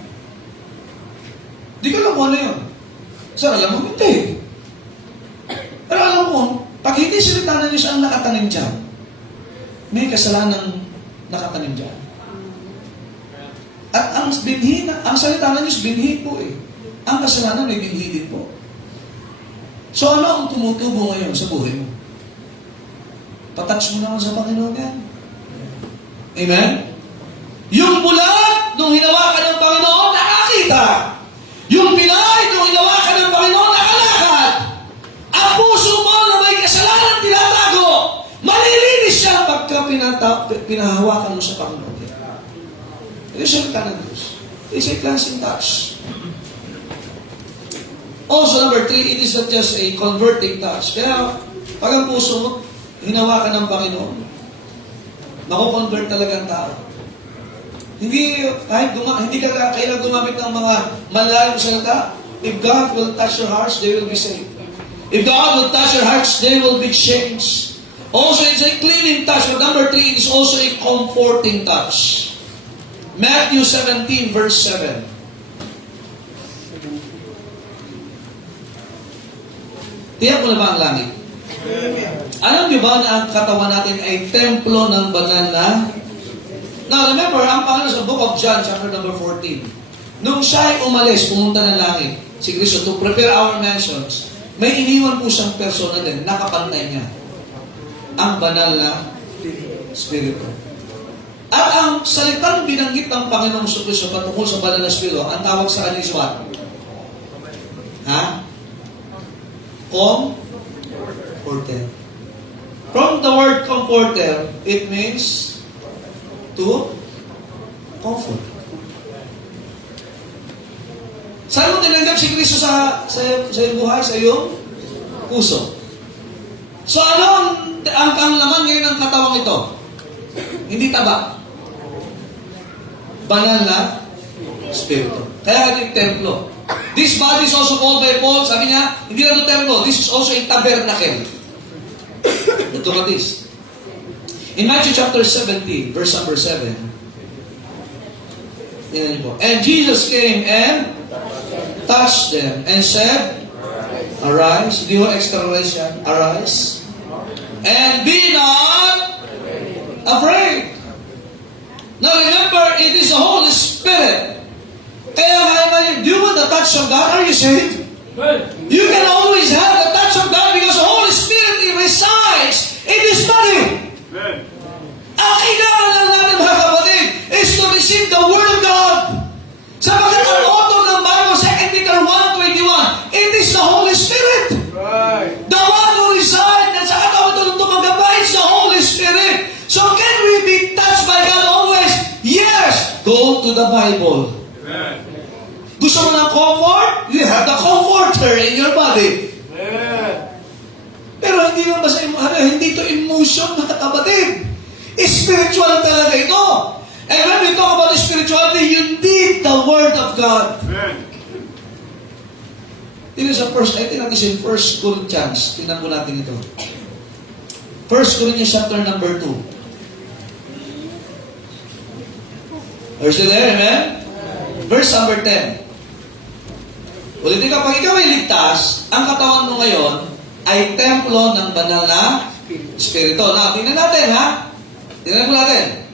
Di ka lang mo ano yun. Sir, alam mo, hindi. Pero alam mo, pag hindi salita ng Diyos ang nakatanim dyan, may kasalanan nakatanim dyan. At ang salita ng Diyos, binhi po eh. Ang kasalanan may binhi din po. So ano ang tumutubo ngayon sa buhay mo? Patouch mo naman sa Panginoon yan. Amen? Yung bulag, nung hinawakan ng Panginoon, nakakita. Yung pilay, nung hinawakan ng Panginoon, nakalakad. Ang puso mo na may kasalanan tinatago, malilinis siya pagka pinahawakan mo sa Panginoon. Ito siya ka ng Diyos. It's a cleansing touch. Also, number 3, it is not just a converting touch. Kaya, pag ang puso mo, hinawakan ng Panginoon, mako-convert talaga ang tao. Hindi ka kailangan gumamit ng mga malalayong salita. If God will touch your hearts, they will be saved. If God will touch your hearts, they will be changed. Also, it's a cleaning touch. But number 3, it is also a comforting touch. Matthew 17, verse 7. Tiyak mo na ba ang langit? Alam niyo ba na ang katawan natin ay templo ng banal na? Now, remember, ang Panginoon sa Book of John, chapter number 14, nung siya ay umalis, pumunta ng langit, si Kristo, to prepare our mansions, may iniwan po siyang persona din, nakapantay niya. Ang banal na Espiritu. At ang salitang binanggit ng Panginoong Kristo patungkol sa banal na Espiritu, ang tawag sa kanya is what? Ha? Comforter. From the word comforter, it means to comfort. Saan mo tinanggap si Kristo sa iyong buhay, sa iyong puso? So ano ang laman ngayon ng katawang ito? Hindi taba. Banal na Espiritu. Kaya ito yung templo. This body is also called by Paul, sabi niya, hindi na ito templo, this is also a tabernacle. Look at this. In Matthew chapter 17, verse number 7, and Jesus came and touched them and said, arise, di ba extra-ration, arise, and be not afraid. Now remember, it is the Holy Spirit. Kaya do you want the touch of God? Are you saved? You can always have the touch of God because the Holy Spirit resides in this body. Ang kailangan lang natin, mga kapatid, is to receive the Word of God. Sapagkat ang author ng Bible, 2 Peter 1, the Bible. Gusto mo ng comfort? You have the comforter in your body. Pero hindi lang basta, hindi ito emotion, mga kapatid. Spiritual talaga ito. And when we talk about spirituality, you need the Word of God. Tingnan sa first, I think natin in 1 Corinthians. Tingnan po natin ito. 1 Corinthians chapter number 2. Are you still there, amen? Verse number 10. Ulitin, kapag ikaw ay ligtas, ang katawan mo ngayon ay templo ng banal na Espiritu. Now, tingnan natin, ha? Tingnan po natin.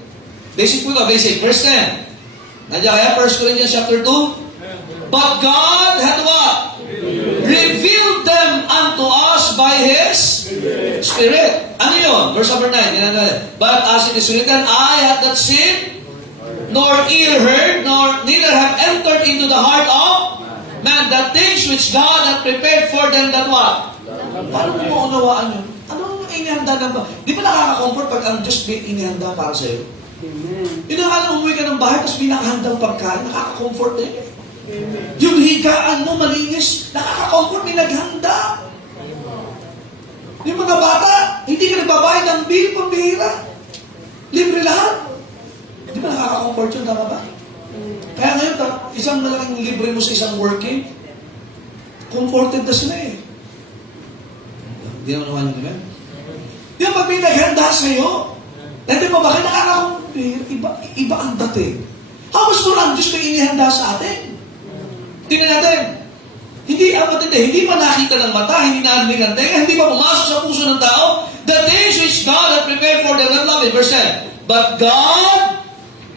Basic po ito, basic. Verse 10. Nandiyan kaya, 1 Corinthians chapter 2. But God had what? Revealed them unto us by His Spirit. Ano yun? Verse number 9. Tingnan natin. But as it is written, I had not seen, nor ear heard, nor neither have entered into the heart of man, the things which God had prepared for them that what? Paano mo maunawaan yun? Ano ang inihanda ng ba? Di ba nakaka-comfort pag ang Diyos may inihanda para sa'yo? Yun ang alam, umuwi ka ng bahay, tapos may nakahandang pagkain, nakaka-comfort din. Yung higaan mo malinis, nakaka-comfort, may naghanda. Yung mga bata, hindi ka nagbabayad ng bill, pambihira. Libre lahat. Di ba nakaka-comfort yun, tama ba? Kaya ngayon, isang malaking libre mo sa isang working, comforted na sila eh. Hindi naman naman yun, diba? Di ba pag may naghanda sa'yo, hindi mo bakit iba ang dating. How much more ang Diyos may inihanda sa atin? Tingnan natin. Hindi ang matindi, hindi pa nakita ng mata, hindi narinig ng tenga, hindi pa pumasok sa puso ng tao. The things which God had prepared for them that love it. Verse 10. But God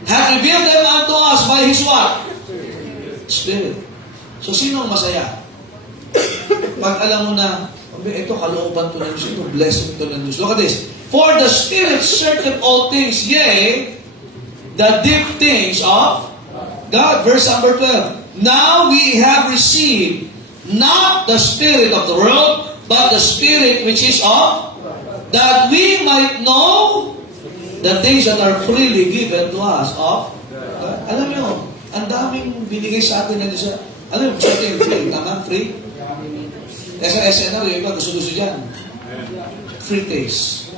had revealed them unto us by His what? Spirit. So, sino ang masaya? Pag alam mo na, ito kalooban to ng Diyos, ito blessing to ng Diyos. Look at this. For the Spirit searcheth all things, yea, the deep things of God. Verse number 12. Now we have received not the spirit of the world, but the Spirit which is of, that we might know the things that are freely given to us of God. Alam niyo, ang daming binigay sa atin na Diyos. Alam niyo, sa atin, free. Tama? Free? Sa SNR, yung iba, gusto-gusto dyan. Free taste.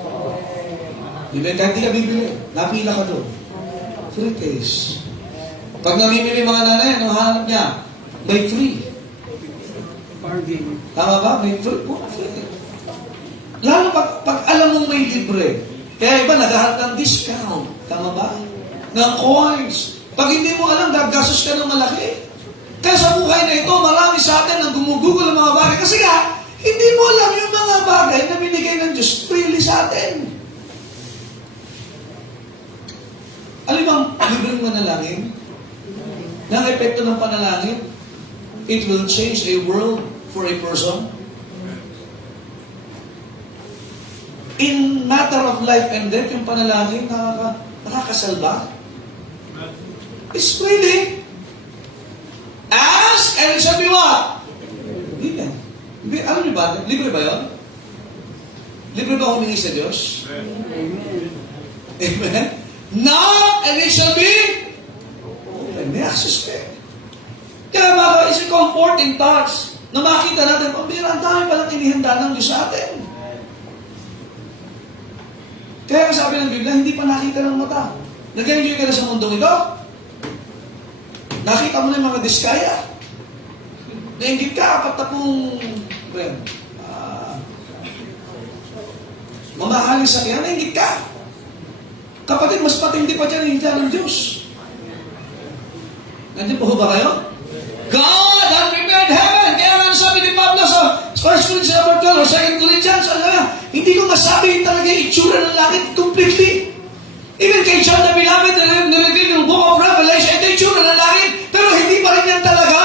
Diba? Kahit di ka bibili, napila ka doon. Free taste. Pag namimili mga nanay, ang hanap niya, may free. Tama ba? May free. Free. Lalo pag alam mong may libre, kaya iba naghahanap ng discount. Tama ba? Ng coins. Pag hindi mo alam, gagastos ka ng malaki. Kaya sa buhay na ito, marami sa atin ang gumugugol ng mga bagay. Kasi nga, hindi mo alam yung mga bagay na binigay ng Diyos freely sa atin. Alam mo ang libreng manalangin? Nang epekto ng panalangin, it will change a world for a person. In matter of life and death, yung panalangin, nakakasalba. It's really, ask and it shall be what? Given. Alam niyo ba? Libre ba yun? Libre ba humingi sa Diyos? Amen. Amen? Knock and it shall be open. May access ka. Kaya mga is a comforting thoughts na makita natin, pambira, ang dami palang inihanda ng Diyos sa atin. Kaya sabi ng Biblia, hindi pa nakita ng mata. Nag-enjoy ka na sa mundong ito? Nakita mo na yung mga diskaya. Nainggit ka, apat na pong mamahaling sakyan, nainggit ka. Kapatid, mas patindi pa dyan yung ng Diyos. Nandiyan po ba kayo? God had prepared heaven. Kaya nga sabi ni Pablo sa 1 Corinthians chapter 12 or 2 Corinthians, hindi ko masabi talaga yung itsura ng langit completely. Even kay John the Beloved, nireveal yung book of Revelation, ito yung itsura ng langit, pero hindi pa rin yan talaga.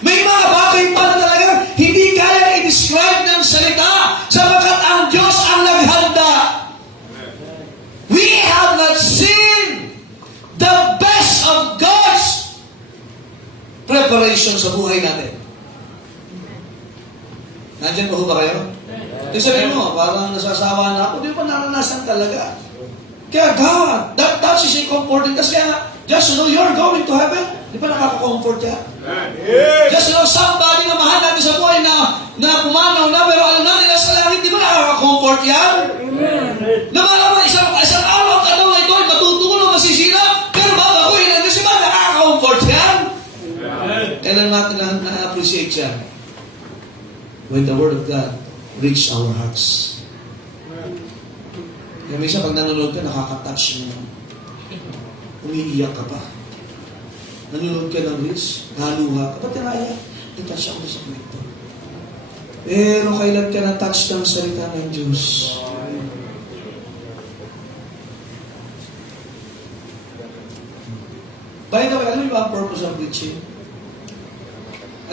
May mga bagay pa na talaga hindi kaya i-describe ng salita sapagkat ang Diyos ang naghanda. We have not seen the best of God's preparation sa buhay natin. Nandiyan ba ba kayo? Yung sabi mo, parang nasasawa na ako, di ba naranasan talaga? Kaya God, that is a comforting. Kasi kaya Just to know you're going to heaven. Di ba nakaka-comfort yan? Just to know somebody na mahal natin sa buhay na pumanaw na, pero alam natin na sa langit, di ba nakaka-comfort yan? Na malaman, isang araw ka daw ito ay matutulong, masisira, pero babaguhin natin siya, nakaka-comfort yan? Kailan natin na-appreciate yan? When the Word of God reach our hearts. Kaya minsan pag nanonood ka, nakaka-touch mo. Umiiyak ka pa. Nanonood ka ng reels, naluha ka. Ba't naiyak? Natouch ako sa kwento. Pero kailan ka na-touch ng salita ng Diyos? By the way, alam mo ba ang purpose of preaching?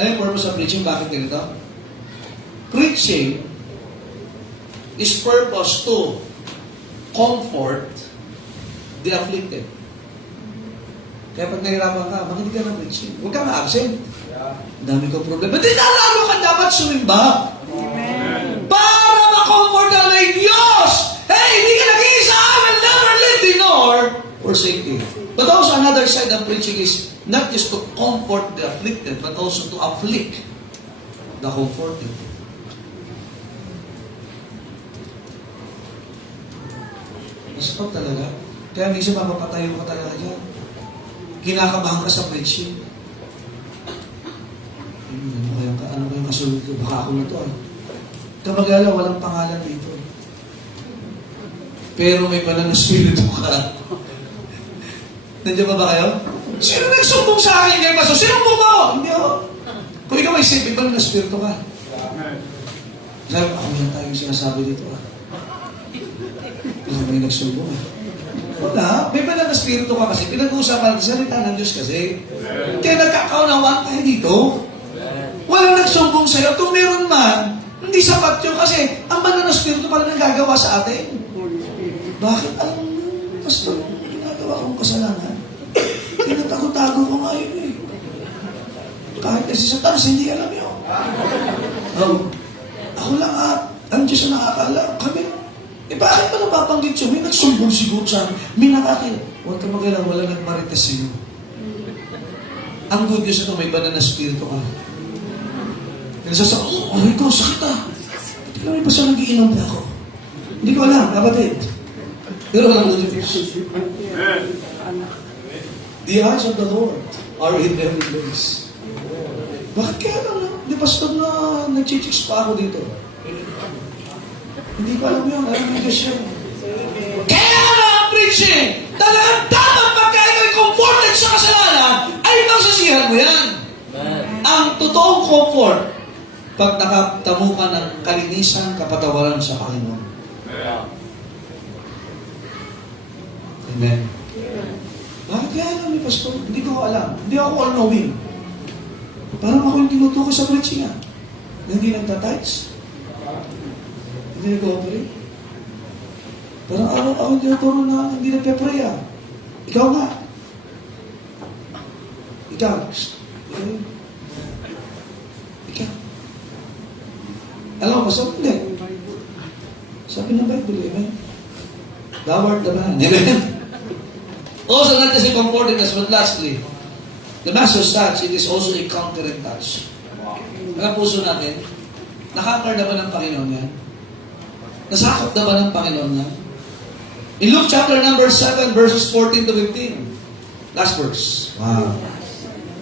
Ano yung purpose of preaching? Bakit ganito? Preaching is purpose to comfort the afflicted. Kaya pag nahirapan ka, makinig ka ng preaching. Huwag kang absent. Ang dami kong problema. Di lalo ka dapat sumimba. Amen. Para ma-comfort ka ng Diyos. Hey, hindi ka nag-iisa. I will never leave thee nor forsake thee. But also another side of preaching is not just to comfort the afflicted, but also to afflict the comforted. Stop talaga. Kaya minsan mapapatayo ka talaga dyan. Kinakabahan ka sa preaching. Ano ba yung kasunod ko? Baka ako na to. Kamagala, walang pangalan dito. Pero may banal na spirito ka. Nandiyan ba kayo? Sino nagsumbong sa akin kay Pastor? Sinumbong mo ako? Hindi ako. Kung ikaw may may banal na spirito ka. Sabi, ako yan tayong sinasabi dito. Kung may nagsumbong wala. May banal na spirito ka kasi pinag-uusapan natin salita ng Diyos kasi. Kaya nagkakaunawaan tayo dito. Walang nagsumbong sa'yo. Kung meron man, hindi sapat yun kasi ang banal na spirito pala nagagawa sa atin. Bakit? Alam mo, Pastor, ginagawa kong kasalanan. Tinatago-tago ko nga yun eh. Kahit kasi sa taas, hindi alam yun. Ako lang ang Diyos na nakakala. Kami, bakit pa napapanggit siya? May nagsumbong siguro sa amin. May nakakil. Huwag ka mag-alala, wala nagmaritas sa'yo. Ang good news ito, may banal na spirito ka. Nagsasaka, aray ko, sakit Hindi ka may basta nag-iinom na ako. Hindi ko alam, kapatid. Pero walang good news. The eyes of the Lord are in every place. Bakit kaya lang? Di pastor na nag-chicks pa ako dito. Hindi ko alam yun. Alam mo Diyos yun. Kaya na ang preaching! Talagang dapat pagka ikaw'y comforted sa kasalanan, ay magsasihan mo yan. Ang totoong comfort, pag nakatamo ka ng kalinisan, kapatawaran sa Panginoon. Amen. Bakit kaya alam ni Pastor? Hindi ko alam. Hindi ako all-knowing. Parang ako yung tinutukoy sa preaching Hindi nagtatights. Hindi nag-ooperate. Parang ako yung tinuturo na hindi nagpe-pray Ikaw nga. Ikaw. Alam mo, Pastor? Hindi. Sabi ng Bible, amen? Thou art the man. Amen? Also, not just a comforting us, but lastly, the Master's touch, it is also a conquering touch. Ang puso natin, nakakar na ba ng Panginoon yan? Nasakop na ba ng Panginoon yan? In Luke chapter number 7, verses 14 to 15. Last verse. Wow.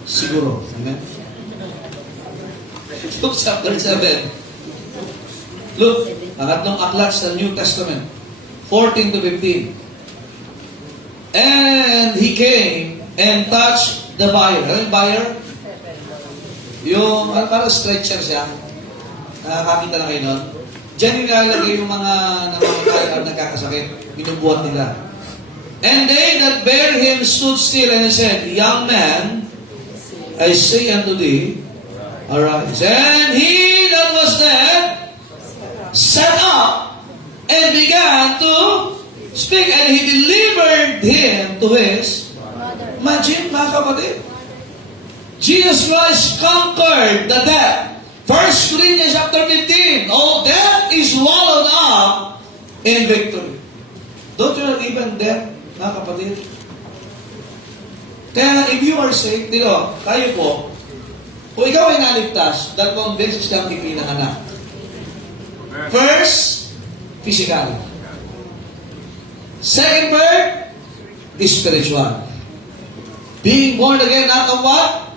Siguro. Amen? Luke chapter 7. Look, ang tatlong aklat sa New Testament. 14 to 15. And he came and touched the buyer. Ano yung buyer? Yung, parang stretcher siya. Nakakakita na kayo nun. Diyan yung nilalagay yung mga nagkakasakit. Binubuhat nila. And they that bare him stood still and said, Young man, I say unto thee, arise. And he that was dead sat up and began to speak, and he delivered him to his mother. Imagine, mga kapatid. Jesus Christ conquered the death. 1 Corinthians chapter 15. All death is swallowed up in victory. Don't you know even death, mga kapatid? Kaya if you are saved, tayo po, kung ikaw ay naligtas, dalawang beses kang ipinanganak. First, physical. Second part, spiritual. Being born again out of what?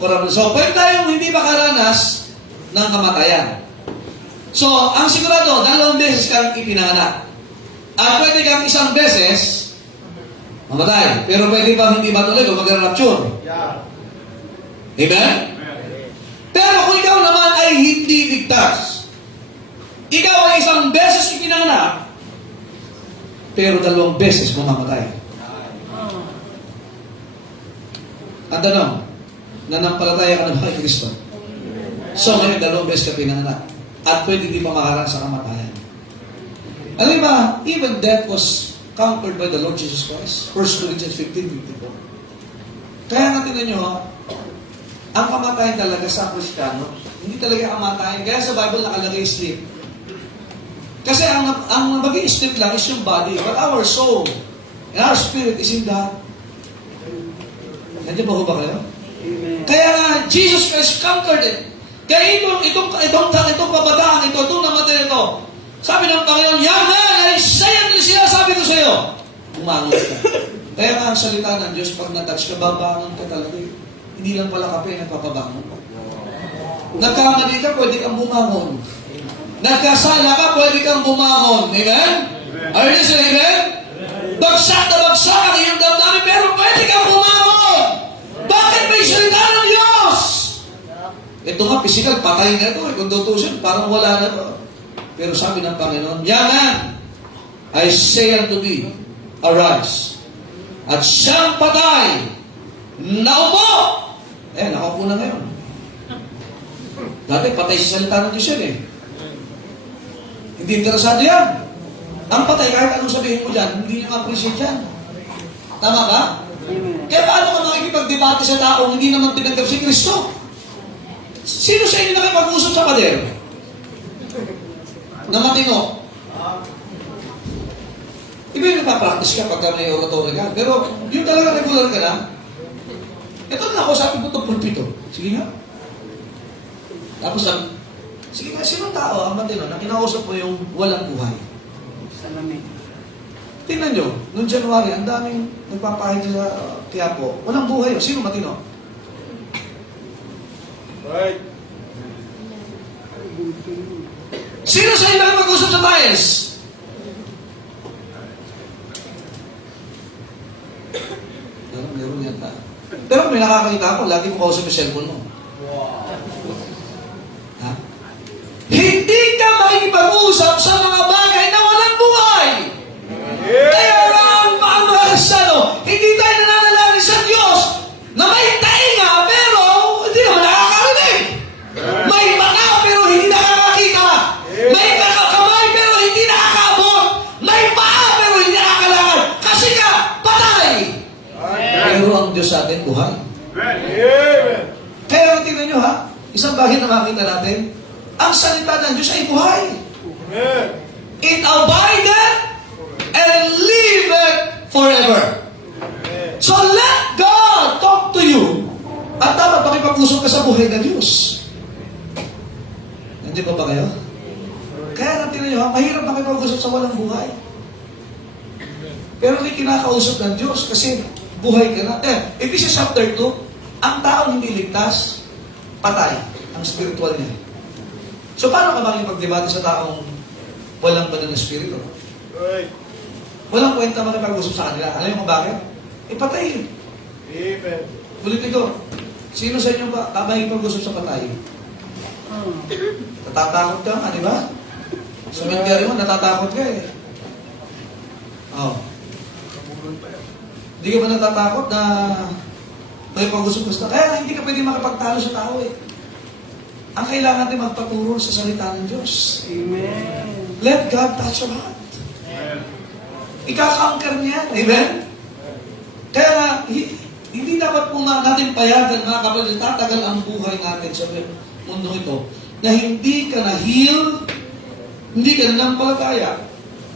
Corruption. So, pwede tayong hindi makaranas ng kamatayan. So, ang sigurado, dalawang beses kang ipinanganak. At pwede kang isang beses mamatay. Pero pwede bang hindi matuloy o mag-rapture? Amen? Pero kung ikaw naman ay hindi ligtas, ikaw ay isang beses ipinanganak, pero dalawang beses mamamatay. Ang tanong, nanampalataya ka na ba kay Kristo? So, ngayon dalawang beses ka pinanganak at pwede di pa makarang sa kamatayan. Alam ba, even death was conquered by the Lord Jesus Christ. 1 Corinthians 15:54. Kaya nga tingnan nyo, ang kamatayan talaga sa Kristiyano, hindi talaga kamatayan. Kaya sa Bible nakalagay sleep. Kasi ang maging sleep lang is yung body, but our soul and our spirit is in the... Nandiyan ba kayo? Kaya nga, Jesus Christ conquered it. Kaya itong kabataan, itong namatay ito, sabi ng Panginoon, yan na, sa'yo sinasabi ko sa'yo. Umangot ka. Kaya nga ang salita ng Diyos, pag na-touch ka, babangon ka talaga. Hindi lang pala kape, nagpapabangon. Nagkamali ka, pwede kang bumangon. Nagkasala ka, pwede kang bumangon. Amen? Are you listening? Amen? Bagsak na bagsak ang iyong damdamin, pero pwede kang bumangon. Bakit may salita ng Diyos? Ito nga, physical, patay na ito. Kung tutusin, parang wala na ito. Pero sabi ng Panginoon, yaman, I say unto thee, arise. At siyang patay, naupo. Nakaupo na ngayon. Dati patay sa salita ng Diyos yan Hindi interesado yan. Ang patay, kahit anong sabihin mo dyan, hindi niya appreciate yan. Tama ka? Kaya paano ka makikipagdebate sa taong hindi naman tinanggap si Kristo? Sino sa inyo nakipag-usap sa pader? Na matino? Iba yung napapractice ka pagka may oratory ka. Pero yung talaga regular ka na, ito na ako, sabi mo itong pulpito. Sige nga. Tapos sige nga, sinong tao ang matino na kinausap mo yung walang buhay? Salamin. Tingnan nyo, noong January, ang daming nagpapahid sa Quiapo. Walang buhay. Sino matino? Right. Sino sa inyo mag-usap sa tiles? Meron yan ta. Pero may nakakita ako, lagi mo kausap yung cellphone mo. Ha? Hindi ka makikipag-usap sa mga bagay na walang buhay. Kaya ang Kristiyano, hindi tayo nananalangin sa Diyos na may tainga pero hindi naman nakakarinig. May mata pero hindi nakakakita. May kamay pero hindi nakakaabot. May paa pero hindi nakakalakad. Kasi ka, patay. Pero ang Diyos sa atin, buhay. Kaya tingnan nyo isang bagay na makita natin, ang salita ng Diyos ay buhay. It abideth and liveth forever. So let God talk to you. At dapat makipag-usap ka sa buhay ng Diyos. Hindi ba kayo? Kaya natin nyo, mahirap makipag-usap sa walang buhay. Pero may kinakausap ng Diyos kasi buhay ka na. Ephesians chapter 2, ang taong hindi ligtas, patay ang spiritual niya. So paano ka makipag-debate sa taong walang banal na spirito? Right. Walang kwenta makipag-usap sa kanila. Alam mo kung bakit? Patay. Amen. Ulitin ko, sino sa inyo ba makipag-usap sa patay? Natatakot ka nga, di ba? Sa military mo, natatakot ka Hindi ka ba natatakot na makipag-usap sa kaya hindi ka pwede makipagtalo sa tao Ang kailangan natin magpaturo sa salita ng Diyos. Amen. Let God touch your heart. Ika-conquer niya. Amen? Kaya nga, hindi dapat po natin payagan, mga kapatid, tatagal ang buhay natin sa mundo ito, na hindi ka na-heal, hindi ka nanampalataya.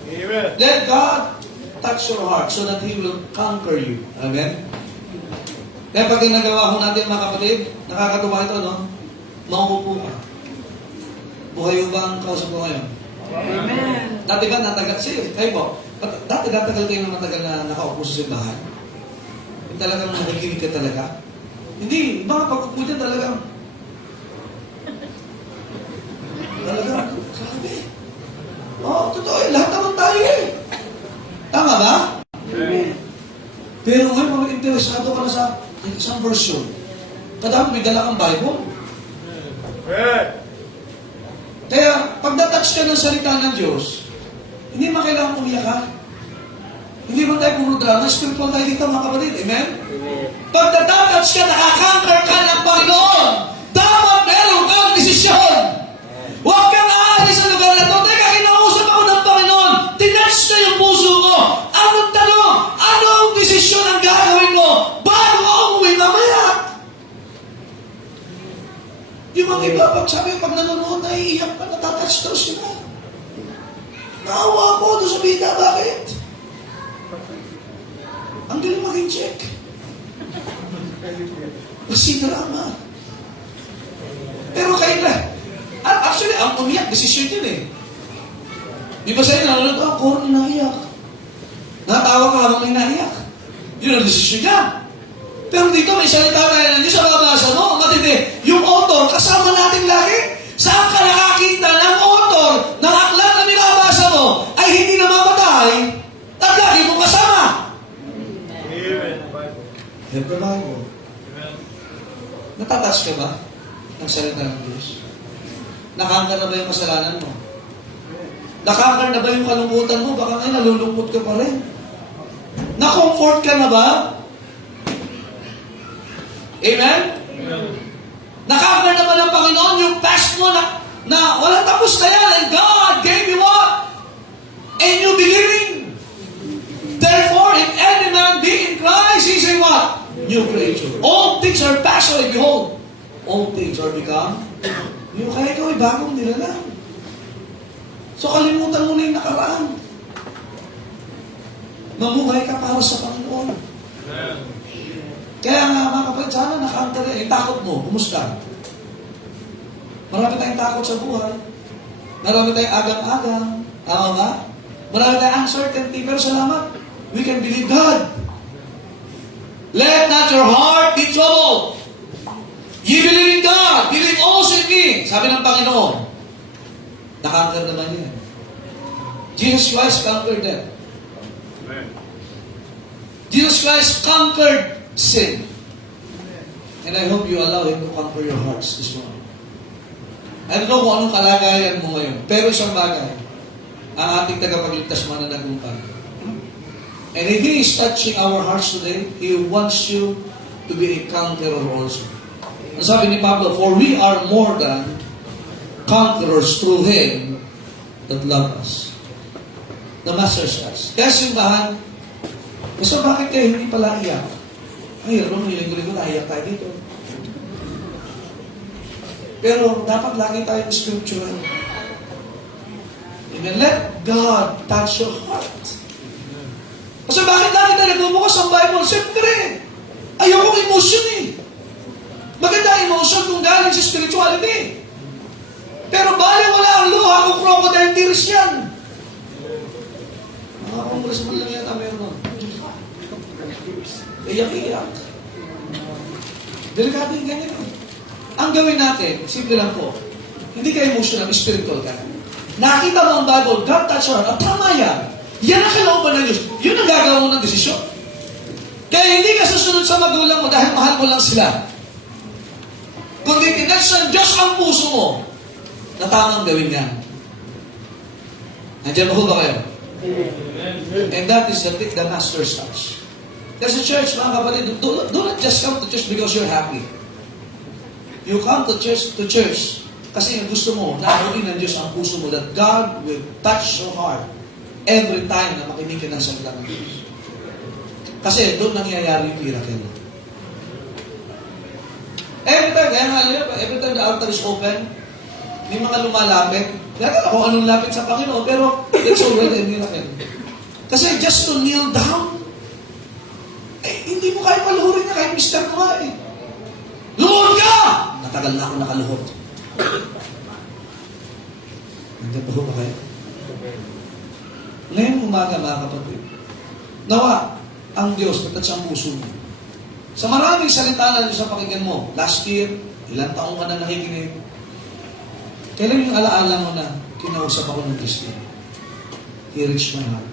Amen. Let God touch your heart so that He will conquer you. Amen? Kaya pag ginagawa ko natin mga kapatid, nakakatuwa ito, no? Mauupo ka. Buhay ba ang kausap ko ngayon? Amen. Dati ba natagal? Sige, kayo po. Dati natagal kayo na matagal na nakaupo sa simbahan? Yung talagang nakikinig ka talaga? Hindi. Mga pag-upo dyan talagang grabe. Oo, totoo eh. Lahat naman tayo eh. Tama ba? Amen. Pero ngayon, mga interesado ka na sa isang version. Kadami may dala kang Bible. Amen. Kaya, pag natouch ka ng salita ng Diyos, hindi man kailangan umiyak ka. Hindi man tayo puro drama, spiritual tayo dito mga kapatid. Amen? Pag natouch ka, nakakanker ka ng Panginoon. Dapat meron kang desisyon. Huwag kang aalis sa lugar na ito. Teka, kinausap ako ng Panginoon. Tinouch na yung puso ko. Anong tanong? Anong desisyon ang gagawin mo bago ako umuwi mamaya? Yung mga iba, pag sabi, pag nanonood, naiiyak ka, natatouch daw sila. Naawa ko doon sa bida, bakit? Ang galing maging check. Kasi drama. Pero kayo na. Actually, ang umiyak, desisyon yun eh. Di ba sa'yo nanonood, ako rin naiyak. Natawa ka habang may naiyak. Yun ang desisyon niya. Pero dito may salita tayo ng Diyos sa babasa mo. Matindi, yung author, kasama natin lagi. Saan ka nakakita ng author ng aklat na binabasa mo ay hindi namamatay at lagi mo kasama? Amen. Siyempre Bible. Natatouch ka ba ng salita ng Diyos? Nakanggar na ba yung kasalanan mo? Nakanggar na ba yung kalungkutan mo? Baka ngayon nalulungkot ka pa rin. Na-comfort ka na ba? Amen? Nakakar naman ng Panginoon yung past mo na walang tapos na yan. And God gave you what? A new beginning. Therefore, if any man be in Christ, he's a what? New creature. All things are passed away. Behold, all things are become new. Kaya ikaw ay bagong nilalang. So kalimutan mo na yung nakaraan. Mamuhay ka para sa Panginoon. Kaya nga mga kapatid, sana nakaanta rin. Yung takot mo, kumusta? Marami tayong takot sa buhay. Marami tayong agang-agang. Tama ba? Marami tayong uncertainty. Pero salamat, we can believe God. Let not your heart be troubled. You believe in God. Believe also in me. Sabi ng Panginoon. Nakangar naman yan. Jesus Christ conquered them. Jesus Christ conquered sin. And I hope you allow Him to conquer your hearts this morning. I don't know kung anong kalagayan mo ngayon. Pero isang bagay, ang ating tagapagligtas mananagutan. And if He is touching our hearts today, He wants you to be a conqueror also. Ang sabi ni Pablo, for we are more than conquerors through Him that loved us. The Master's us. Kaya simbahan, so bakit kayo hindi pala iyak? Ay, ano, yung naiyak tayo dito. Pero dapat lagi tayong scriptural. Amen. Let God touch your heart. Kasi bakit lagi tayo nagbubukas ang Bible? Siyempre, ayokong emotion eh. Maganda emotion kung galing sa spirituality. Pero bali wala ang luha kung crocodile tears yan. Mga congressman lang yata meron. Iyak-iyak. Delikado yung ganyan eh. Ang gawin natin, simple lang po, hindi ka emotional, spiritual ka. Nakita mo ang Bible, God touch your heart, at tama yan. Yan ang kalooban ng Diyos. Yun ang gagawa mo ng desisyon. Kaya hindi ka susunod sa magulang mo dahil mahal mo lang sila. Kundi tinatch ng Diyos ang puso mo, na tamang gawin yan. Nandiyan mo ba kayo? And that is the master's touch. Kasi church, mga kapatid, do not just come to church because you're happy. You come to church kasi gusto mo na abutin ng Diyos ang puso mo that God will touch your heart every time na makinig ka ng salita ng Diyos. Kasi doon nangyayari yung miracle. Every time the altar is open, may mga lumalapit. Kaya kung anong lapit sa Panginoon, pero it's already a miracle. Kasi just to kneel down, hindi mo kaya paluhurin niya kahit mister ko nga eh. Luhod ka! Natagal na ako nakaluhod. Nandiyan ba ba kayo? Ngayong umaga, mga kapatid, nawa ang Diyos natatsa ang puso mo. Sa maraming salita na sa pakinggan mo, last year, ilang taong ka na nakikinig, kailan yung alaala mo na kinausap ako ng Kristo? He reached my heart.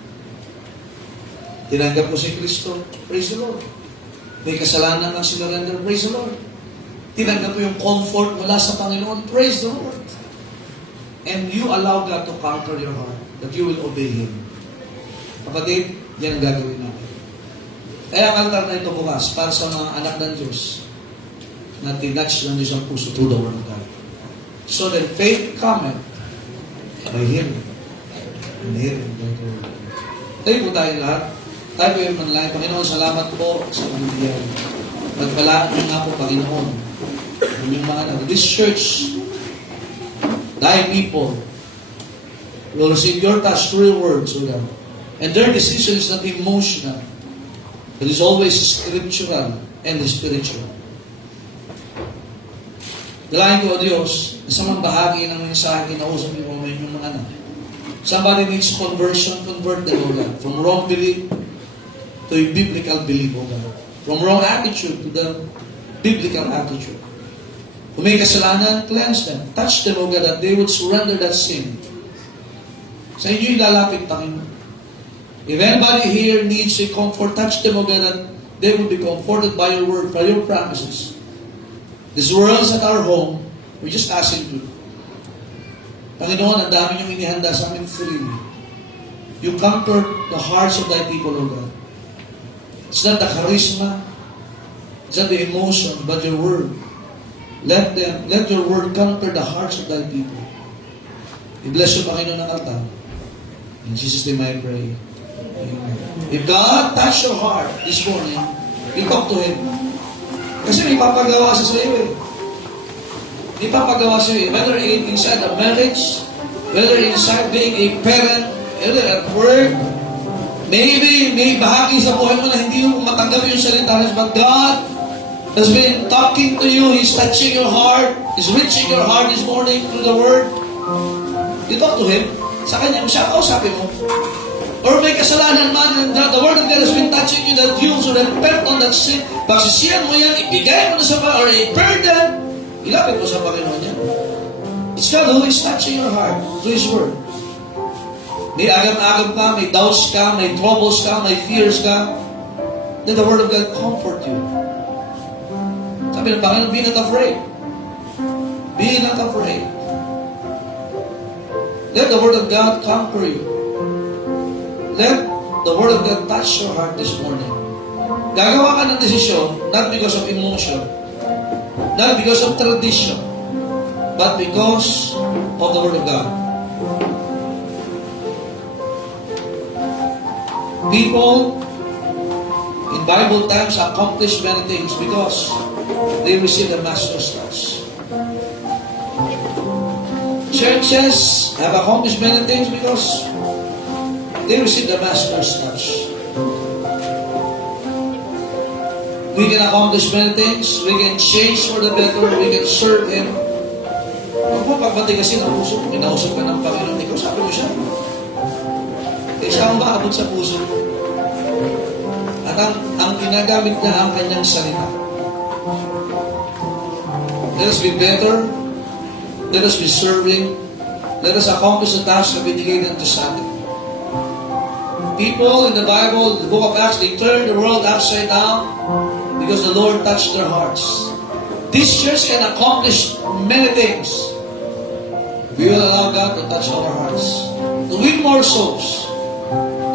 Tinanggap ko si Kristo, praise the Lord. May kasalanan kang sinurrender, praise the Lord. Tinanggap mo yung comfort mula sa Panginoon, praise the Lord. And you allow God to conquer your heart, that you will obey Him. Kapatid, yan ang gagawin natin. Kaya ang altar na ito bukas para sa mga anak ng Diyos na tinatch ng Diyos ang puso through the Word of God. So that faith cometh by hearing. And hearing by the Word. Tayo po tayo lahat. Tayo po yung manalangin. Panginoon, salamat po sa pamilyan. Nagpalaan niyo nga po, Panginoon. Ang yung mga anak. This church, thy people, will receive your touch through your words, O God. And their decision is not emotional. It is always scriptural and spiritual. Dalayan ko, O Diyos, na sa mga bahagi ng mensahe na usap yung mga anak. Somebody needs conversion, convert them, O God. From wrong belief to a biblical belief, O God. From wrong attitude to the biblical attitude. Kung may kasalanan, cleanse them. Touch them, O God, that they would surrender that sin. Sa inyo ilalapit, Panginoon. If anybody here needs a comfort, touch them, O God, that they will be comforted by your word, by your promises. This world's at our home, we're just asking to. Panginoon, ang dami niyong inihanda sa amin freely. You comfort the hearts of thy people, O God. It's not the charisma, it's not the emotions, but your word. Let your word conquer the hearts of thy people. I-bless you, Panginoon, ng altar. In Jesus' name I pray. Amen. If God touch your heart this morning, you talk to Him. Kasi may papagawa siya sa iyo eh. May papagawa sa iyo. Whether inside a marriage, whether inside being a parent, whether at work, maybe may bahagi sa buhay mo na hindi mo matanggap yung salita niya, but God has been talking to you. He's touching your heart. He's reaching your heart this morning through the Word. You talk to Him. Sa Kanya mo siya, kausapin mo. Or may kasalanan man, and the Word of God has been touching you that you should repent on that sin. Pagsisiyan mo yan, ibigay mo na sa Panginoon, or i-burden, ilapit mo sa Panginoon yan. It's God who is touching your heart through His Word. May agam-agam ka, may doubts ka, may troubles ka, may fears ka. Then the Word of God comfort you. Sabi ng Panginoon, be not afraid. Be not afraid. Let the Word of God conquer you. Let the Word of God touch your heart this morning. Gagawa ka ng desisyon, not because of emotion, not because of tradition, but because of the Word of God. People in Bible times accomplish many things because they receive the Master's touch. Churches have accomplished many things because they receive the Master's touch. We can accomplish many things. We can change for the better. We can serve Him. Huwag mo pagpati kasi ng puso. Kinausap ka ng Panginoon. Ikaw sabi mo siya. Siya ang maabot sa puso. At ang ginagamit niya ang kanyang salita. Let us be better. Let us be serving. Let us accomplish the task na binigay natin sa atin. People in the Bible, the book of Acts, they turned the world upside down because the Lord touched their hearts. This church can accomplish many things. We will allow God to touch our hearts, to win more souls,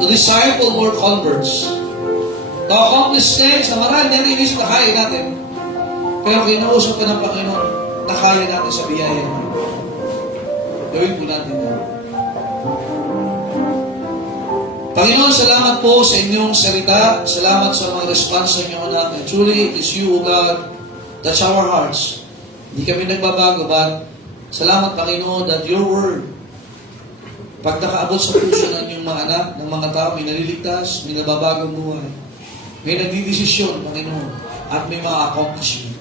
to disciple more converts, to accomplish things na marami na inisip na kaya natin. Pero kinausap ka ng Panginoon na kaya natin sa biyaya niya. Gawin po natin yan. Panginoon, salamat po sa inyong salita. Salamat sa mga response sa inyong anak. And truly, it is you, O God, touch our hearts. Hindi kami nagbabago, but salamat, Panginoon, that your word, pag nakaabot sa puso ng inyong mga anak, ng mga tao, may naliligtas, may nababagong buhay. May nagdidesisyon, Panginoon. at may mga accomplishment.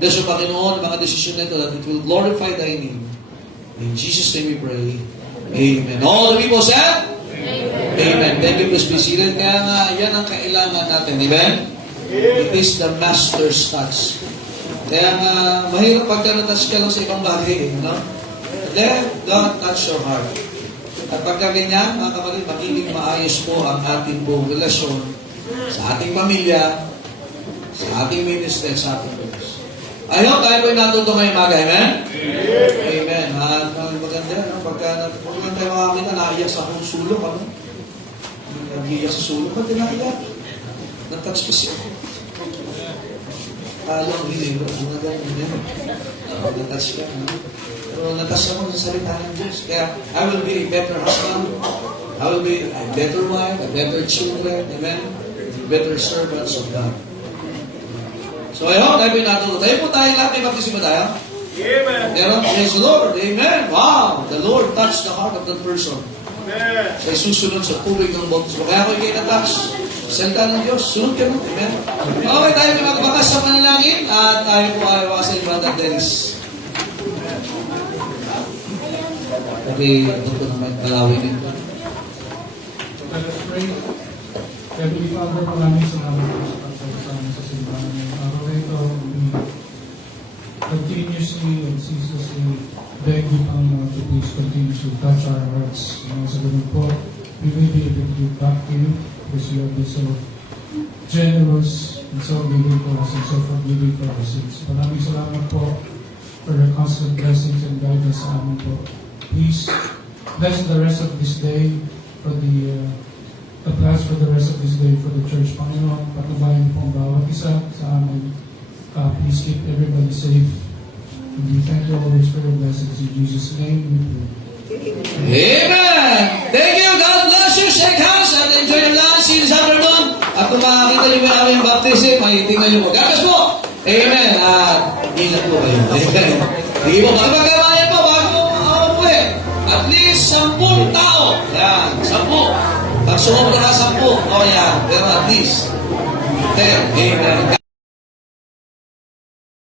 Bless yung Panginoon, mga desisyon nito that it will glorify Thy name. In Jesus' name we pray. Amen. All the people said? Amen. Thank you, please be seated. Kaya nga, yan ang kailangan natin. Amen? It is the master's touch. Kaya nga, mahirap pagka na-touch ka lang sa ibang bagay. No? Let God touch your heart. At pagka ganyan, mga kapatid, magiging maayos po ang ating buong relasyon sa ating pamilya, sa ating ministry, sa ating Diyos. I hope tayo po'y natuto ngayong maga. Amen? Amen. At maganda, no? Pagka tayo makakita, naiyak sa akong sulok. Ano? Nag-iyak sa sulok. Ba't naiyak? Natouch kasi ako. Talong hinilo. Natouch ka. No? Pero natouch ako sa salita ng Diyos. Kaya, I will be a better husband. I will be a better wife, a better children. Amen? Better servants of God. So I hope tayo natuto. Tayo po tayo lahat. May baptismo tayo? Amen. Meron? Praise the Lord. Amen. Wow. The Lord touched the heart of that person. Amen. Siya susunod sa tubig ng baptismo. Kaya ako ikay na-touch. Salita ng Diyos. Sunod ka mo. Amen. Okay, tayo may magbakas sa panalangin. At tayo po ay wakasal ni Brother Dennis. Okay, ito po naman kalawin ito. Let us pray. Heavenly Father, maraming salamat po sa pagkakasama sa simbahan ngayong araw na ito. We continuously and ceaselessly beg you, Panginoon, to please continuously touch our hearts. And sa ganun po, we may be able to give back to you because you have been so generous and so giving to us and so forgiving for our sins. Maraming salamat po for your constant blessings and guidance sa amin po. Please bless the rest of this day for the plans for the rest of this day for the church. Panginoon, patubayan po ang bawat isa sa amin. Please keep everybody safe. And we thank you always for your blessings. In Jesus' name we pray. Amen! Thank you! God bless you! Shake hands and enjoy your lunch. See you this afternoon. At kung makakita niyo may aming baptism, may tingnan niyo po. God bless po! Amen! At ingat po kayo. Amen. Sige po, magpagkamayan po bago umuwi. At least 10 tao. Yan, 10. Pag sumobra ka 10, o yan. Pero at least 10. Amen.